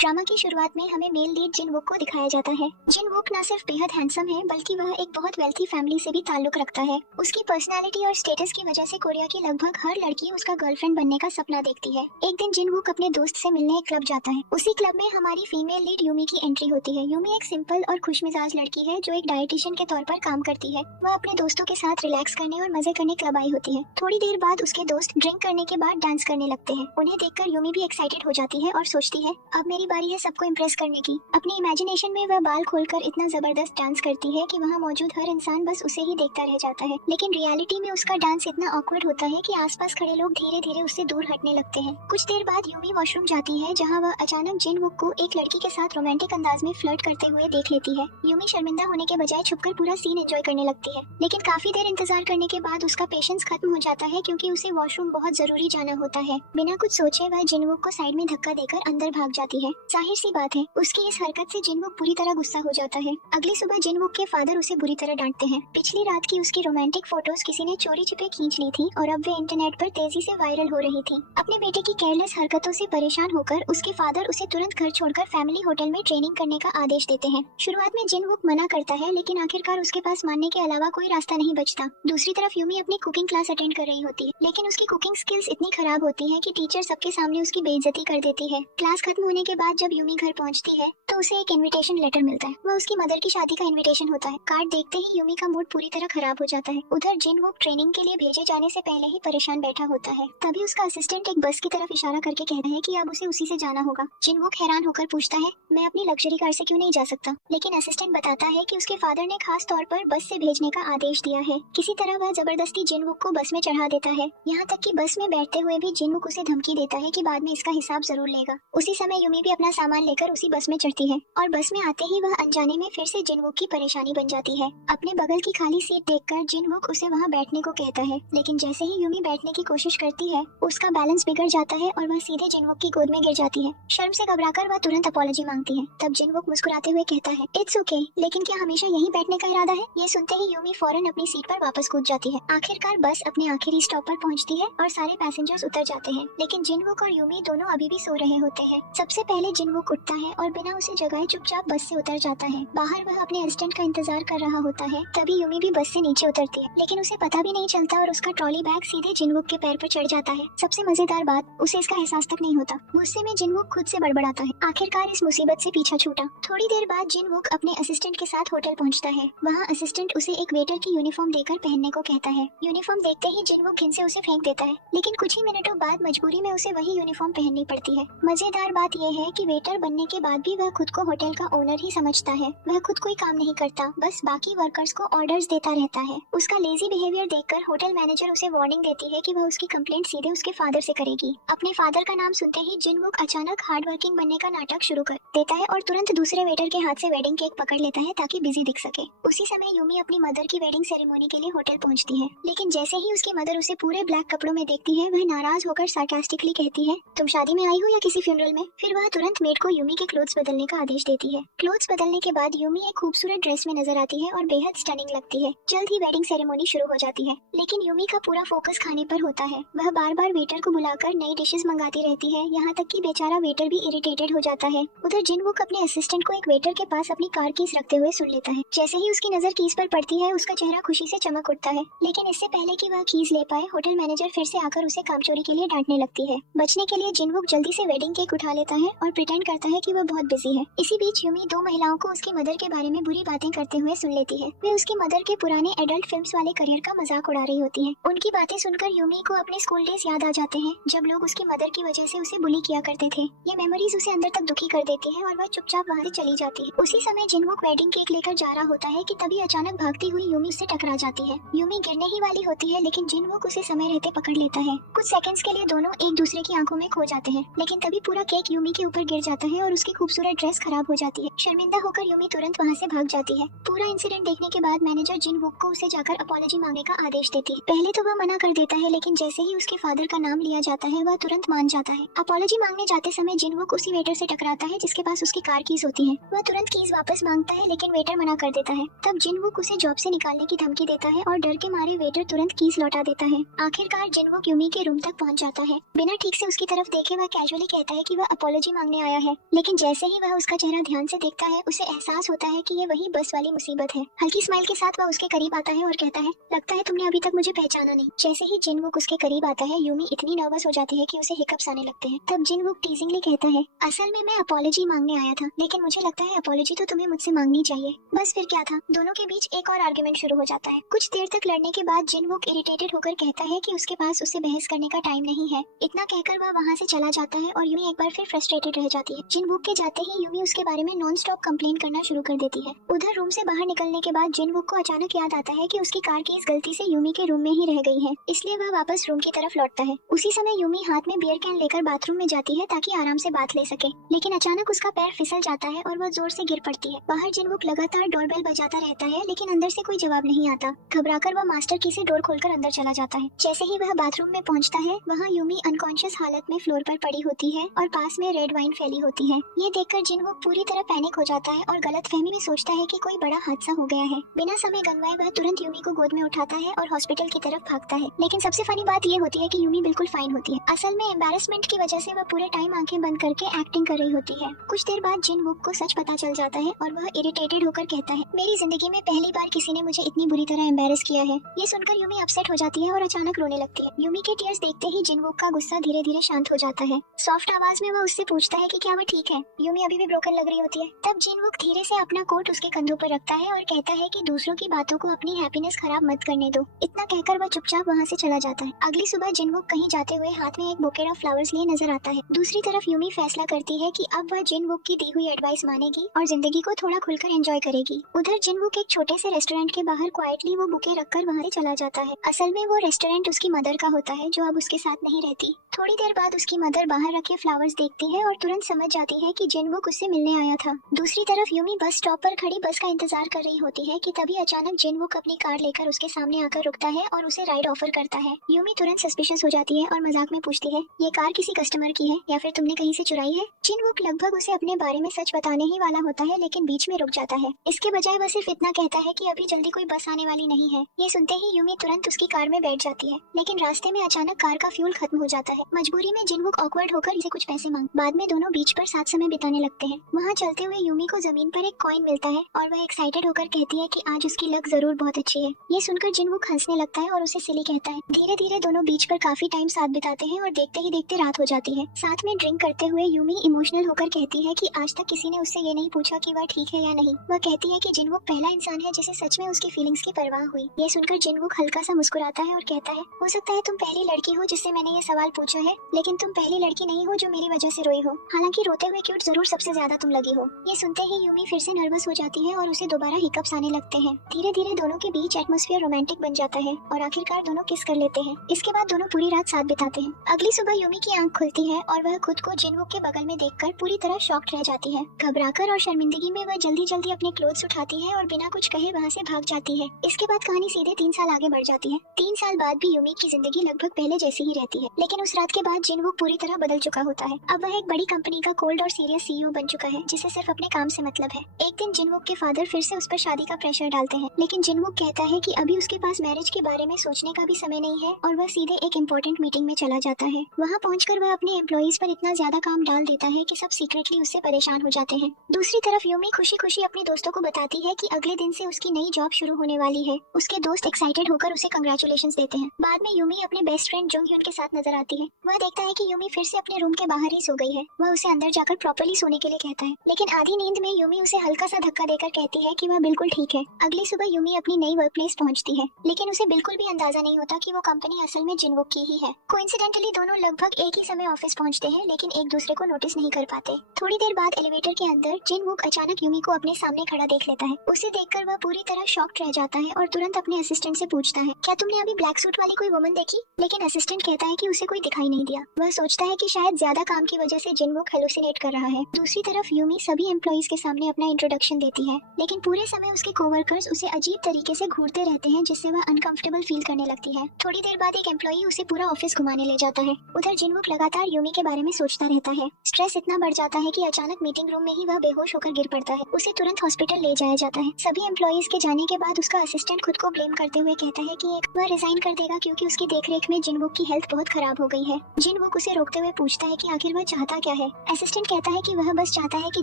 Drama की शुरुआत में हमें मेल लीड जिन वुक को दिखाया जाता है। जिन वुक न सिर्फ बेहद हैंडसम है बल्कि वह एक बहुत वेल्थी फैमिली से भी ताल्लुक रखता है। उसकी पर्सनालिटी और स्टेटस की वजह से कोरिया की लगभग हर लड़की उसका गर्लफ्रेंड बनने का सपना देखती है। एक दिन जिन वुक अपने दोस्त से मिलने एक क्लब जाता है। उसी क्लब में हमारी फीमेल लीड यूमी की एंट्री होती है। यूमी एक सिंपल और खुशमिजाज लड़की है जो एक डाइटिशियन के तौर पर काम करती है। वह अपने दोस्तों के साथ रिलैक्स करने और मजे करने क्लब आई होती है। थोड़ी देर बाद उसके दोस्त ड्रिंक करने के बाद डांस करने लगते हैं। उन्हें देखकर यूमी भी एक्साइटेड हो जाती है और सोचती है अब मेरी बारी है सबको इम्प्रेस करने की। अपनी इमेजिनेशन में वह बाल खोलकर इतना जबरदस्त डांस करती है कि वहाँ मौजूद हर इंसान बस उसे ही देखता रह जाता है। लेकिन रियलिटी में उसका डांस इतना ऑकवर्ड होता है कि आसपास खड़े लोग धीरे धीरे उससे दूर हटने लगते हैं। कुछ देर बाद यूमी वॉशरूम जाती है जहाँ वह अचानक जिन वुक को एक लड़की के साथ रोमांटिक अंदाज में फ्लर्ट करते हुए देख लेती है। यूमी शर्मिंदा होने के बजाय छुपकर पूरा सीन एंजॉय करने लगती है। लेकिन काफी देर इंतजार करने के बाद उसका पेशेंस खत्म हो जाता है क्योंकि उसे वॉशरूम बहुत जरूरी जाना होता है। बिना कुछ सोचे वह जिन वुक को साइड में धक्का देकर अंदर भाग जाती है। जाहिर सी बात है उसकी इस हरकत से जिन वुक पूरी तरह गुस्सा हो जाता है। अगली सुबह जिन वुक के फादर उसे बुरी तरह डांटते हैं। पिछली रात की उसकी रोमांटिक फोटोज किसी ने चोरी छिपे खींच ली थी और अब वे इंटरनेट पर तेजी से वायरल हो रही थी। अपने बेटे की केयरलेस हरकतों से परेशान होकर उसके फादर उसे तुरंत घर छोड़कर फैमिली होटल में ट्रेनिंग करने का आदेश देते हैं। शुरुआत में जिन वुक मना करता है लेकिन आखिरकार उसके पास मानने के अलावा कोई रास्ता नहीं बचता। दूसरी तरफ यूमी अपनी कुकिंग क्लास अटेंड कर रही होती है लेकिन उसकी कुकिंग स्किल्स इतनी खराब होती है कि टीचर सबके सामने उसकी बेइज्जती कर देती है। क्लास खत्म होने के बाद जब यूमी घर पहुंचती है तो उसे एक इनविटेशन लेटर मिलता है। वह उसकी मदर की शादी का इनविटेशन होता है। कार्ड देखते ही यूमी का मूड पूरी तरह खराब हो जाता है। उधर जिन वुक ट्रेनिंग के लिए भेजे जाने से पहले ही परेशान बैठा होता है। तभी उसका असिस्टेंट एक बस की तरफ इशारा करके कहता है कि अब उसे उसी से जाना होगा। जिन वुक हैरान होकर पूछता है मैं अपनी लग्जरी कार से क्यों नहीं जा सकता, लेकिन असिस्टेंट बताता है कि उसके फादर ने खास तौर पर बस से भेजने का आदेश दिया है। किसी तरह वह जबरदस्ती जिन वुक को बस में चढ़ा देता है। यहाँ तक कि बस में बैठते हुए भी जिन वुक उसे धमकी देता है कि बाद में इसका हिसाब जरूर लेगा। उसी समय यूमी भी अपना सामान लेकर उसी बस में चढ़ती है और बस में आते ही वह अनजाने में फिर से जिन वुक की परेशानी बन जाती है। अपने बगल की खाली सीट देखकर जिन वुक उसे वहाँ बैठने को कहता है लेकिन जैसे ही यूमी बैठने की कोशिश करती है उसका बैलेंस बिगड़ जाता है और वह सीधे जिन वुक की गोद में गिर जाती है। शर्म से घबराकर वह तुरंत अपॉलॉजी मांगती है। तब जिन वुक मुस्कुराते हुए कहता है इट्स ओके, लेकिन क्या हमेशा यहीं बैठने का इरादा है? ये सुनते ही यूमी फौरन अपनी सीट पर वापस कूद जाती है। आखिरकार बस अपने आखिरी स्टॉप पर पहुंचती है और सारे पैसेंजर्स उतर जाते हैं लेकिन जिन वुक और यूमी दोनों अभी भी सो रहे होते हैं। सबसे पहले जिन वुक उठता है और बिना उसे जगाए चुपचाप बस से उतर जाता है। बाहर वह अपने असिस्टेंट का इंतजार कर रहा होता है। तभी यूमी भी बस से नीचे उतरती है लेकिन उसे पता भी नहीं चलता और उसका ट्रॉली बैग सीधे जिन वुक के पैर पर चढ़ जाता है। सबसे मजेदार बात, उसे इसका एहसास तक नहीं होता। गुस्से में जिन वुक खुद से बड़बड़ाता है। आखिरकार इस मुसीबत से पीछा छूटा। थोड़ी देर बाद जिन वुक अपने असिस्टेंट के साथ होटल पहुंचता है। वहाँ असिस्टेंट उसे एक वेटर की यूनिफॉर्म देकर पहनने को कहता है। यूनिफॉर्म देखते ही जिन वुक घिन से उसे फेंक देता है लेकिन कुछ ही मिनटों बाद मजबूरी में उसे वही यूनिफॉर्म पहननी पड़ती है। मजेदार बात यह है कि वेटर बनने के बाद भी वह खुद को होटल का ओनर ही समझता है। वह खुद कोई काम नहीं करता, बस बाकी वर्कर्स को ऑर्डर्स देता रहता है। उसका लेजी बिहेवियर देखकर होटल मैनेजर उसे वार्निंग देती है कि वह उसकी कंप्लेंट सीधे उसके फादर से करेगी। अपने फादर का नाम सुनते ही जिन वुक अचानक हार्ड वर्किंग बनने का नाटक शुरू कर देता है और तुरंत दूसरे वेटर के हाथ से वेडिंग केक पकड़ लेता है ताकि बिजी दिख सके। उसी समय यूमी अपनी मदर की वेडिंग सेरेमनी के लिए होटल पहुंचती है लेकिन जैसे ही उसकी मदर उसे पूरे ब्लैक कपड़ों में देखती है वह नाराज होकर सार्कास्टिकली कहती है तुम शादी में आई हो या किसी फ्यूनरल में। फिर वह तुरंत मेड को यूमी के क्लोथ्स बदलने का आदेश देती है। क्लोथ्स बदलने के बाद यूमी एक खूबसूरत ड्रेस में नजर आती है और बेहद स्टनिंग लगती है। जल्द ही वेडिंग सेरेमनी शुरू हो जाती है लेकिन यूमी का पूरा फोकस खाने पर होता है। वह बार बार वेटर को बुलाकर नई डिशेस मंगाती रहती है, यहाँ तक कि बेचारा वेटर भी इरिटेटेड हो जाता है। उधर जिन वुक अपने असिस्टेंट को एक वेटर के पास अपनी कार कीज रखते हुए सुन लेता है। जैसे ही उसकी नजर कीज पर पड़ती है उसका चेहरा खुशी से चमक उठता है लेकिन इससे पहले कि वह कीज ले पाए होटल मैनेजर फिर से आकर उसे कामचोरी के लिए डांटने लगती है। बचने के लिए जिन वुक जल्दी से वेडिंग केक उठा लेता है और प्रिटेंड करता है कि वह बहुत बिजी है। इसी बीच यूमी दो महिलाओं को उसकी मदर के बारे में बुरी बातें करते हुए सुन लेती है। वे उसकी मदर के पुराने एडल्ट फिल्म्स वाले करियर का मजाक उड़ा रही होती हैं। उनकी बातें सुनकर यूमी को अपने स्कूल डेज याद आ जाते हैं जब लोग उसकी मदर की वजह से उसे बुली किया करते थे। ये मेमोरीज उसे अंदर तक दुखी कर देती है और वह चुपचाप वहाँ से चली जाती है। उसी समय जिन वुक वेडिंग केक लेकर जा रहा होता है कि तभी अचानक भागती हुई यूमी उससे टकरा जाती है। यूमी गिरने ही वाली होती है लेकिन जिन वुक उसे समय रहते पकड़ लेता है। कुछ सेकंड्स के लिए दोनों एक दूसरे की आंखों में खो जाते हैं लेकिन तभी पूरा केक यूमी के ऊपर गिर जाता है और उसकी खूबसूरत ड्रेस खराब हो जाती है। शर्मिंदा होकर यूमी तुरंत वहाँ से भाग जाती है। पूरा इंसिडेंट देखने के बाद मैनेजर जिन वुक को उसे जाकर अपॉलॉजी मांगने का आदेश देती है। पहले तो वह मना कर देता है लेकिन जैसे ही उसके फादर का नाम लिया जाता है वह तुरंत मान जाता है। अपॉलॉजी मांगने जाते समय जिन वुक उसी वेटर से टकराता है जिसके पास उसकी कार कीज होती है। वह तुरंत कीज वापस मांगता है लेकिन वेटर मना कर देता है। तब जिन वुक उसे जॉब से निकालने की धमकी देता है और डर के मारे वेटर तुरंत कीज लौटा देता है। आखिरकार जिन वुक यूमी के रूम तक पहुंच जाता है। बिना ठीक से उसकी तरफ देखे वह कैजुअली कहता है कि वह अपॉलॉजी मांगने मांगने आया है। लेकिन जैसे ही वह उसका चेहरा ध्यान से देखता है उसे एहसास होता है कि ये वही बस वाली मुसीबत है। हल्की स्माइल के साथ वह उसके करीब आता है और कहता है, लगता है तुमने अभी तक मुझे पहचाना नहीं। जैसे ही जिनवुक उसके करीब आता है यूमी इतनी नर्वस हो जाती है कि उसे हिकअप्स आने लगते हैं। तब जिनवुक टीजिंगली कहता है, असल में मैं अपॉलॉजी मांगने आया था, लेकिन मुझे लगता है अपॉलॉजी तो तुम्हें मुझसे मांगनी चाहिए। बस फिर क्या था, दोनों के बीच एक और आर्गुमेंट शुरू हो जाता है। कुछ देर तक लड़ने के बाद जिनवुक इरिटेटेड होकर कहता है कि उसके पास उससे बहस करने का टाइम नहीं है। इतना कहकर वह वहाँ से चला जाता है और यूमी एक बार फिर फ्रस्ट्रेटेड रह जाती है। जिनवुक के जाते ही यूमी उसके बारे में नॉन स्टॉप कंप्लेन करना शुरू कर देती है। उधर रूम से बाहर निकलने के बाद जिनवुक को अचानक याद आता है कि उसकी कार कीज गलती से यूमी के रूम में ही रह गई है, इसलिए वह वापस रूम की तरफ लौटता है। उसी समय यूमी हाथ में बियर कैन लेकर बाथरूम में जाती है ताकि आराम से बात ले सके, लेकिन अचानक उसका पैर फिसल जाता है और वह जोर से गिर पड़ती है। बाहर जिनवुक लगातार डोरबेल बजाता रहता है, लेकिन अंदर से कोई जवाब नहीं आता। घबराकर वह मास्टर की से डोर खोलकर अंदर चला जाता है। जैसे ही वह बाथरूम में पहुंचता है वहाँ यूमी अनकॉन्शियस हालत में फ्लोर पर पड़ी होती है और पास में रेड वाइन फैली होती है। ये देखकर जिनवुक पूरी तरह पैनिक हो जाता है और गलतफहमी में सोचता है कि कोई बड़ा हादसा हो गया है। बिना समय गंवाए वह तुरंत यूमी को गोद में उठाता है और हॉस्पिटल की तरफ भागता है। लेकिन सबसे फनी बात ये होती है कि यूमी बिल्कुल फाइन होती है। असल में एम्बैरेसमेंट की वजह से वह पूरे टाइम आंखें बंद करके एक्टिंग कर रही होती है। कुछ देर बाद जिनवुक को सच पता चल जाता है और वह इरिटेटेड होकर कहता है, मेरी जिंदगी में पहली बार किसी ने मुझे इतनी बुरी तरह एम्बैरेस किया है। ये सुनकर यूमी अपसेट हो जाती है और अचानक रोने लगती है। यूमी के टीयर्स देखते ही जिनवुक का गुस्सा धीरे धीरे शांत हो जाता है। सॉफ्ट आवाज में वह उससे पूछता है कि क्या वह ठीक है। यूमी अभी भी ब्रोकन लग रही होती है। तब जिनवुक धीरे से अपना कोट उसके कंधों पर रखता है और कहता है कि दूसरों की बातों को अपनी हैप्पीनेस खराब मत करने दो। इतना कहकर वह चुपचाप वहाँ से चला जाता है। अगली सुबह जिनवुक कहीं जाते हुए हाथ में एक बुके ऑफ फ्लावर्स लिए नजर आता है। दूसरी तरफ यूमी फैसला करती है कि अब वह जिनवुक की दी हुई एडवाइस मानेगी और जिंदगी को थोड़ा खुलकर एंजॉय करेगी। उधर जिनवुक एक छोटे से रेस्टोरेंट के बाहर क्वाइटली वो बुके रखकर वहाँ से चला जाता है। असल में वो रेस्टोरेंट उसकी मदर का होता है जो अब उसके साथ नहीं रहती। थोड़ी देर बाद उसकी मदर बाहर रखे फ्लावर्स देखती है और तुरंत समझ जाती है कि जिनवुक उससे मिलने आया था। दूसरी तरफ यूमी बस स्टॉप पर खड़ी बस का इंतजार कर रही होती है कि तभी अचानक जिनवुक अपनी कार लेकर उसके सामने आकर रुकता है और उसे राइड ऑफर करता है। यूमी तुरंत सस्पिशियस हो जाती है और मजाक में पूछती है, ये कार किसी कस्टमर की है या फिर तुमने कहीं से चुराई है? जिनवुक लगभग उसे अपने बारे में सच बताने ही वाला होता है, लेकिन बीच में रुक जाता है। इसके बजाय वह सिर्फ इतना कहता है कि अभी जल्दी कोई बस आने वाली नहीं है। ये सुनते ही यूमी तुरंत उसकी कार में बैठ जाती है, लेकिन रास्ते में अचानक कार का फ्यूल खत्म हो जाता है। मजबूरी में जिनवुक ऑकवर्ड होकर इसे कुछ पैसे मांग बाद में दोनों बीच पर साथ समय बिताने लगते हैं। वहाँ चलते हुए यूमी को जमीन पर एक कॉइन मिलता है और वह एक्साइटेड होकर कहती है कि आज उसकी लक जरूर बहुत अच्छी है। ये सुनकर जिनवुक हंसने लगता है और उसे सिली कहता है। धीरे धीरे दोनों बीच पर काफी टाइम साथ बिताते हैं और देखते ही देखते रात हो जाती है। साथ में ड्रिंक करते हुए यूमी इमोशनल होकर कहती है कि आज तक किसी ने उससे ये नहीं पूछा कि वह ठीक है या नहीं। वह कहती है कि जिनवुक पहला इंसान है जिसे सच में उसकी फीलिंग्स की परवाह हुई। ये सुनकर जिनवुक हल्का सा मुस्कुराता है और कहता है, हो सकता है तुम पहली लड़की हो जिससे मैंने ये सवाल पूछा है, लेकिन तुम पहली लड़की नहीं हो जो मेरी वजह से रोई हो। हालांकि रोते हुए क्यूट जरूर सबसे ज्यादा तुम लगी हो। ये सुनते ही यूमी फिर से नर्वस हो जाती है और उसे दोबारा हिकअप्स आने लगते हैं। धीरे धीरे दोनों के बीच एटमॉस्फेयर रोमांटिक बन जाता है और आखिरकार दोनों किस कर लेते हैं। इसके बाद दोनों पूरी रात साथ बिताते हैं। अगली सुबह यूमी की आंख खुलती है और वह खुद को जिनवुक के बगल में देखकर पूरी तरह शॉक्ड रह जाती है। घबराकर और शर्मिंदगी में वह जल्दी जल्दी अपने क्लोथ्स उठाती है और बिना कुछ कहे वहाँ से भाग जाती है। इसके बाद कहानी सीधे 3 साल आगे बढ़ जाती है। 3 साल बाद भी यूमी की जिंदगी लगभग पहले जैसी ही रहती है, लेकिन उस रात के बाद जिनवुक पूरी तरह बदल चुका होता है। अब वह एक बड़ी कंपनी का कोल्ड और सीरियस सीईओ बन चुका है जिसे सिर्फ अपने काम से मतलब है। एक दिन जिनवुक के फादर फिर से उस पर शादी का प्रेशर डालते हैं, लेकिन जिनवुक कहता है कि अभी उसके पास मैरिज के बारे में सोचने का भी समय नहीं है और वह सीधे एक इम्पोर्टेंट मीटिंग में चला जाता है। वहाँ पहुंचकर वह अपने एम्प्लॉइज पर इतना ज्यादा काम डाल देता है कि सब सीक्रेटली उससे परेशान हो जाते हैं। दूसरी तरफ यूमी खुशी खुशी अपने दोस्तों को बताती है कि अगले दिन से उसकी नई जॉब शुरू होने वाली है। उसके दोस्त एक्साइटेड होकर उसे कंग्रेचुलेशंस देते हैं। बाद में यूमी अपने बेस्ट फ्रेंड जोंगhyun के साथ नजर आती है। वह देखता है कि यूमी फिर से अपने रूम के बाहर ही सो गई है। वह उसे अंदर जाकर प्रॉपर्ली सोने के लिए कहता है, लेकिन आधी नींद में यूमी उसे हल्का सा धक्का देकर कहती है कि वह बिल्कुल ठीक है। अगली सुबह यूमी अपनी नई वर्क प्लेस पहुंचती है, लेकिन उसे बिल्कुल भी अंदाजा नहीं होता कि वो कंपनी असल में जिनवुक की ही है। कोइंसिडेंटली दोनों लगभग एक ही समय ऑफिस पहुंचते हैं, लेकिन एक दूसरे को नोटिस नहीं कर पाते। थोड़ी देर बाद एलिवेटर के अंदर जिनवुक अचानक यूमी को अपने सामने खड़ा देख लेता है। उसे देखकर वह पूरी तरह शॉक्ड रह जाता है और तुरंत अपने असिस्टेंट से पूछता है, क्या तुमने अभी ब्लैक सूट वाली कोई वुमन देखी? लेकिन असिस्टेंट कहता है कि उसे कोई दिखाई नहीं दिया। वह सोचता है कि शायद ज्यादा काम की वजह से जिनवुक हेलुसिनेट कर रहा है। दूसरी तरफ यूमी सभी एम्प्लॉइज के सामने अपना इंट्रोडक्शन देती है, लेकिन पूरे समय उसके कोवर्कर्स उसे अजीब तरीके से घूरते रहते हैं, जिससे वह अनकंफर्टेबल फील करने लगती है। थोड़ी देर बाद एक एम्प्लॉई उसे पूरा ऑफिस घुमाने ले जाता है। उधर जिनवुक लगातार यूमी के बारे में सोचता रहता है। स्ट्रेस इतना बढ़ जाता है कि अचानक मीटिंग रूम में ही वह बेहोश होकर गिर पड़ता है। उसे तुरंत हॉस्पिटल ले जाया जाता है। सभी एम्प्लॉइज के जाने के बाद उसका असिस्टेंट खुद को ब्लेम करते हुए कहता है कि वह रिजाइन कर देगा क्योंकि उसकी देखरेख में जिनवुक की हेल्थ बहुत खराब हो गई है। जिनवुक उसे रोकते हुए पूछता है कि आखिर वह चाहता क्या है। असिस्टेंट कहता है कि वह बस चाहता है कि